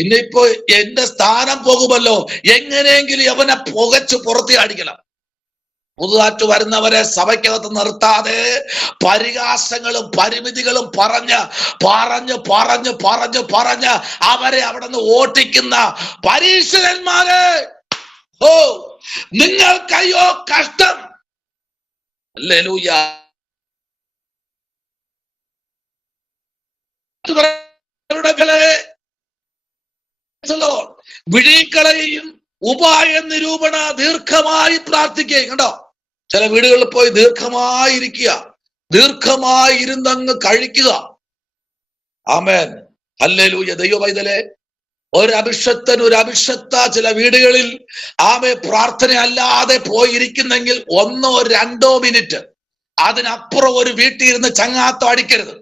ഇനിയിപ്പോ എന്റെ സ്ഥാനം പോകുമല്ലോ, എങ്ങനെയെങ്കിലും അവനെ പുകച്ച് പുറത്തി അടിക്കണം. പുതുതായിട്ട് വരുന്നവരെ സഭയ്ക്കകത്ത് നിർത്താതെ പരിഹാസങ്ങളും പരിമിതികളും പറഞ്ഞ് പറഞ്ഞ് പറഞ്ഞ് പറഞ്ഞ് പറഞ്ഞ് അവരെ അവിടെ നിന്ന് ഓട്ടിക്കുന്ന പരീശന്മാരെ, ഓ നിങ്ങൾക്കയ്യോ കഷ്ടം. ഹല്ലേലൂയ. വിഴികളെയും ഉപായ നിരൂപണ ദീർഘമായി പ്രാർത്ഥിക്കുകയും. കണ്ടോ? ചില വീടുകളിൽ പോയി ദീർഘമായിരിക്കുക, ദീർഘമായിരുന്നങ്ങ് കഴിക്കുക. ആമേൻ. ഹല്ലേലൂയ. ദൈവമൈതലേ, ഒരു അഭിഷക്ത ചില വീടുകളിൽ പ്രാർത്ഥന അല്ലാതെ പോയിരിക്കുന്നെങ്കിൽ 1-2 മിനിറ്റ്, അതിനപ്പുറം ഒരു വീട്ടിൽ ഇരുന്ന് ചങ്ങാത്തം അടിക്കരുത്.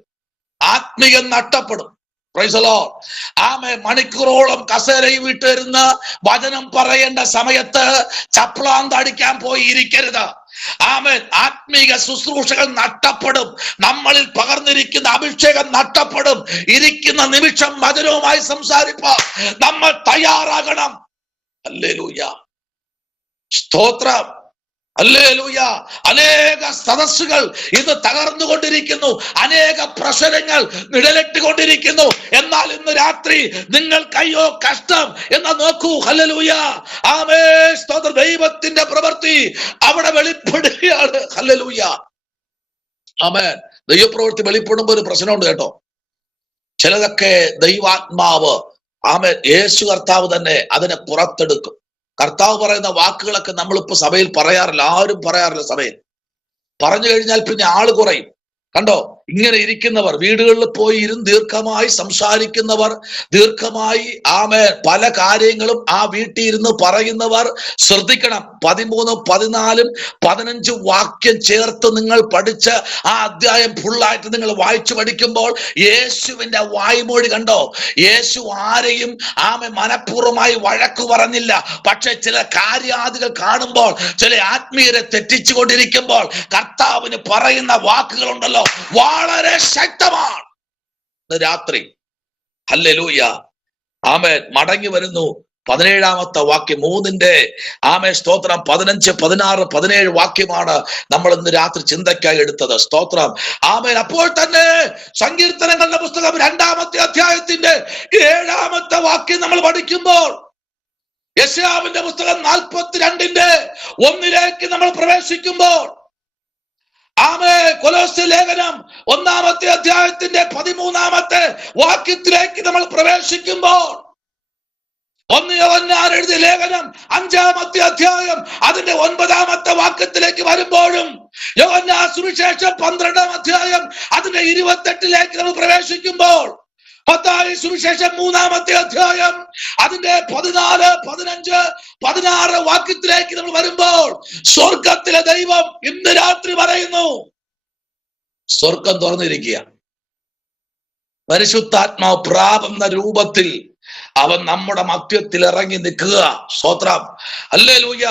ആത്മീയം നഷ്ടപ്പെടും. Price the Lord. മണിക്കൂറോളം കസേരയിൽ വിട്ടിരുന്ന് വചനം പറയേണ്ട സമയത്ത് ചപ്ലാന്ത് അടിക്കാൻ പോയി ഇരിക്കരുത്. ആത്മീക ശുശ്രൂഷകൾ നഷ്ടപ്പെടും. നമ്മളിൽ പകർന്നിരിക്കുന്ന അഭിഷേകം നഷ്ടപ്പെടും. ഇരിക്കുന്ന നിമിഷം വചനവുമായി സംസാരിപ്പാൻ നമ്മൾ തയ്യാറാകണം. ഹല്ലേലൂയ, സ്തോത്രം, ഹല്ലേലൂയ. അനേക സദസ്സുകൾ ഇന്ന് തകർന്നുകൊണ്ടിരിക്കുന്നു, അനേക പ്രശ്നങ്ങൾ നിഴലിട്ടുകൊണ്ടിരിക്കുന്നു. എന്നാൽ ഇന്ന് രാത്രി നിങ്ങൾക്കയ്യോ കഷ്ടം എന്ന് നോക്കൂ. ഹല്ലേലൂയ, ആമേൻ, സ്തോത്രം. ദൈവത്തിന്റെ പ്രവൃത്തി അവിടെ വെളിപ്പെടുകയാണ്. ഹല്ലേലൂയ, ആമേൻ. ദൈവപ്രവൃത്തി വെളിപ്പെടുമ്പോ ഒരു പ്രശ്നമുണ്ട് കേട്ടോ. ചിലതൊക്കെ ദൈവാത്മാവ് യേശു കർത്താവ് തന്നെ അതിനെ പുറത്തെടുക്കും. കർത്താവ് പറയുന്ന വാക്കുകളൊക്കെ നമ്മളിപ്പോ സഭയിൽ പറയാറില്ല, ആരും പറയാറില്ല. സഭയിൽ പറഞ്ഞു കഴിഞ്ഞാൽ പിന്നെ ആള് കുറയും. കണ്ടോ, ഇങ്ങനെ ഇരിക്കുന്നവർ, വീടുകളിൽ പോയി ഇരുന്ന് ദീർഘമായി സംസാരിക്കുന്നവർ, ദീർഘമായി പല കാര്യങ്ങളും ആ വീട്ടിൽ ഇരുന്ന് പറയുന്നവർ ശ്രദ്ധിക്കണം. 13, 14, 15 വാക്യം ചേർത്ത് നിങ്ങൾ പഠിച്ച് ആ അധ്യായം ഫുള്ളായിട്ട് നിങ്ങൾ വായിച്ചു പഠിക്കുമ്പോൾ യേശുവിന്റെ വായ്മൊഴി കണ്ടോ. യേശു ആരെയും മനഃപൂർവ്വമായി വഴക്കു പറഞ്ഞില്ല. പക്ഷെ ചില കാര്യാദികൾ കാണുമ്പോൾ, ചില ആത്മീയരെ തെറ്റിച്ചുകൊണ്ടിരിക്കുമ്പോൾ കർത്താവിന് പറയുന്ന വാക്കുകളുണ്ടല്ലോ, വളരെ ശക്തമാണ്. രാത്രി ഹല്ലേലൂയ, ആമേൻ, മടങ്ങി വരുന്നു. 17-ാമത്തെ വാക്യം, 3 സ്തോത്രം. 15, 16, 17 വാക്യമാണ് നമ്മൾ ഇന്ന് രാത്രി ചിന്തയ്ക്കായി എടുത്തത്. സ്തോത്രം, ആമേൻ. അപ്പോൾ തന്നെ സങ്കീർത്തനങ്ങളുടെ പുസ്തകം 2-ാമത്തെ അധ്യായത്തിന്റെ 7-ാമത്തെ വാക്യം നമ്മൾ പഠിക്കുമ്പോൾ, യെശയ്യാവിന്റെ പുസ്തകം 42-ന്റെ 1 നമ്മൾ പ്രവേശിക്കുമ്പോൾ, കൊലോസ്യ ലേഖനം 1-ാമത്തെ അധ്യായത്തിന്റെ 13-ാമത്തെ വാക്യത്തിലേക്ക് നമ്മൾ പ്രവേശിക്കുമ്പോൾ, 1 യോഹന്നാൻ എഴുതിയ ലേഖനം 5-ാമത്തെ അധ്യായം അതിന്റെ 9-ാമത്തെ വാക്യത്തിലേക്ക് വരുമ്പോഴും, യോഹന്നാൻ സുവിശേഷം 12-ാം അധ്യായം അതിന്റെ 28-ലേക്ക് നമ്മൾ പ്രവേശിക്കുമ്പോൾ, മത്തായി സുവിശേഷം 3-ാമത്തെ അധ്യായം അതിന്റെ 14, 15, 16 വാക്യത്തിലേക്ക് നമ്മൾ വരുമ്പോൾ, സ്വർഗത്തിലെ ദൈവം ഇന്ന് രാത്രി പറയുന്നു, സ്വർഗം തുറന്നിരിക്കുക, പരിശുദ്ധാത്മാവ് പ്രാപന്ന രൂപത്തിൽ അവൻ നമ്മുടെ മധ്യത്തിൽ ഇറങ്ങി നിൽക്കുക. സ്തോത്രം, ഹല്ലേലൂയ.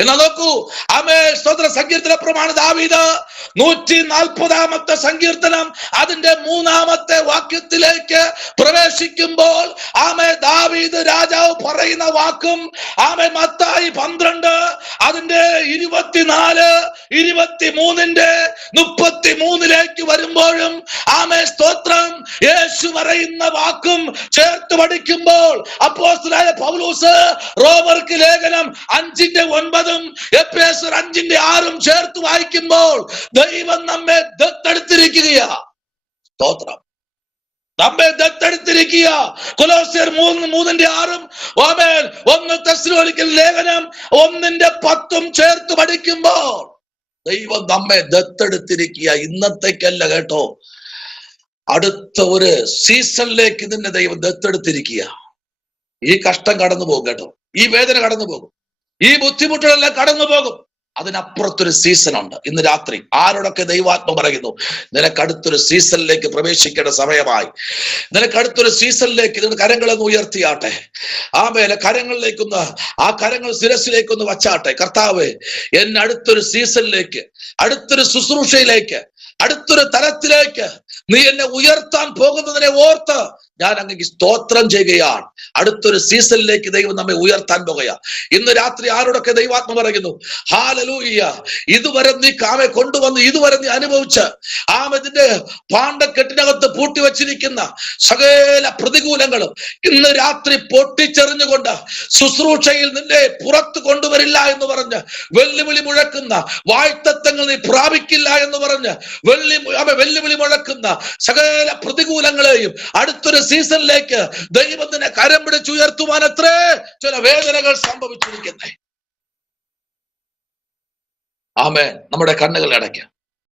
എന്നാ നോക്കൂ, സ്തോത്ര സങ്കീർത്തന പ്രമാണി ദാവീദ് 140-ാമത്തെ സങ്കീർത്തനം അതിന്റെ 3-ാമത്തെ വാക്യത്തിലേക്ക് പ്രവേശിക്കുമ്പോൾ ദാവീദ് രാജാവ് പറയുന്ന വാക്കും മത്തായി 12 അതിന്റെ 24, 23-ന്റെ 33-ലേക്ക് വരുമ്പോഴും സ്തോത്രം യേശു പറയുന്ന വാക്കും ചേർത്ത് പഠിക്കുമ്പോൾ, അപ്പോസ്തലനായ പൗലോസ് റോമർക്ക് ലേഖനം 5-ന്റെ 9-ഉം എഫേസ്യർ 5-ന്റെ 6-ഉം ചേർത്ത് വായിക്കുമ്പോൾ, ദൈവം നമ്മെ ദത്തെടുത്തിരിക്കുക. സ്തോത്രം, നമ്മെ ദത്തെടുത്തിരിക്കുക. കൊലോസ്യർ 3-ന്റെ 6-ഉം 1 തെസ്സലോനിക്കർ ലേഖനം 1-ന്റെ 10-ഉം ചേർത്ത് പഠിക്കുമ്പോൾ, ദൈവം നമ്മെ ദത്തെടുത്തിരിക്കുക. ഇന്നത്തേക്കല്ല കേട്ടോ, അടുത്ത ഒരു സീസണിലേക്ക് ഇതിന്റെ ദൈവം ദത്തെടുത്തിരിക്കുക. ഈ കഷ്ടം കടന്നു പോകും കേട്ടോ, ഈ വേദന കടന്നു പോകും, ഈ ബുദ്ധിമുട്ടുകളെല്ലാം കടന്നു പോകും. അതിനപ്പുറത്തൊരു സീസൺ ഉണ്ട്. ഇന്ന് രാത്രി ആരോടൊക്കെ ദൈവാത്മ പറയുന്നു, നിനക്കടുത്തൊരു സീസണിലേക്ക് പ്രവേശിക്കേണ്ട സമയമായി, നിനക്കടുത്തൊരു സീസണിലേക്ക് നിങ്ങൾ കരങ്ങളൊന്ന് ഉയർത്തിയാട്ടെ. കരങ്ങളിലേക്കൊന്ന്, ആ കരങ്ങൾ ശിരസിലേക്കൊന്ന് വച്ചാട്ടെ. കർത്താവേ, എന്നെ അടുത്തൊരു സീസണിലേക്ക്, അടുത്തൊരു ശുശ്രൂഷയിലേക്ക്, അടുത്തൊരു തലത്തിലേക്ക് നീ എന്നെ ഉയർത്താൻ പോകുന്നതിനെ ഓർത്ത് ഞാൻ അങ്ങേക്ക് സ്തോത്രം ചെയ്യുകയാണ്. അടുത്തൊരു സീസണിലേക്ക് ദൈവം നമ്മെ ഉയർത്താൻ പോകുക. ഇന്ന് രാത്രി ആരോടൊക്കെ ദൈവാത്മ പറയുന്നു, ഹല്ലേലൂയ, ഇതുവരെ നീ കൊണ്ടുവന്ന്, ഇതുവരെ നീ അനുഭവിച്ച് ഇതിന്റെ പാണ്ടക്കെട്ടിനകത്ത് പൂട്ടിവെച്ചിരിക്കുന്ന സകല പ്രതികൂലങ്ങളും ഇന്ന് രാത്രി പൊട്ടിച്ചെറിഞ്ഞുകൊണ്ട് ശുശ്രൂഷയിൽ നിന്നെ പുറത്തു കൊണ്ടുവരില്ല എന്ന് പറഞ്ഞ് വെല്ലുവിളി മുഴക്കുന്ന, വായ്ത്തത്വങ്ങൾ നീ പ്രാപിക്കില്ല എന്ന് പറഞ്ഞ് വെല്ലുവിളി മുഴക്കുന്ന സകല പ്രതികൂലങ്ങളെയും അടുത്തൊരു സീസണിലേക്ക് ദൈവത്തിനെ കരം പിടിച്ചുയർത്തുവാൻ അത്രേ ചില വേദനകൾ സംഭവിച്ചിരിക്കുന്നേ. ആമേൻ. നമ്മുടെ കണ്ണുകൾ അടയ്ക്കാം.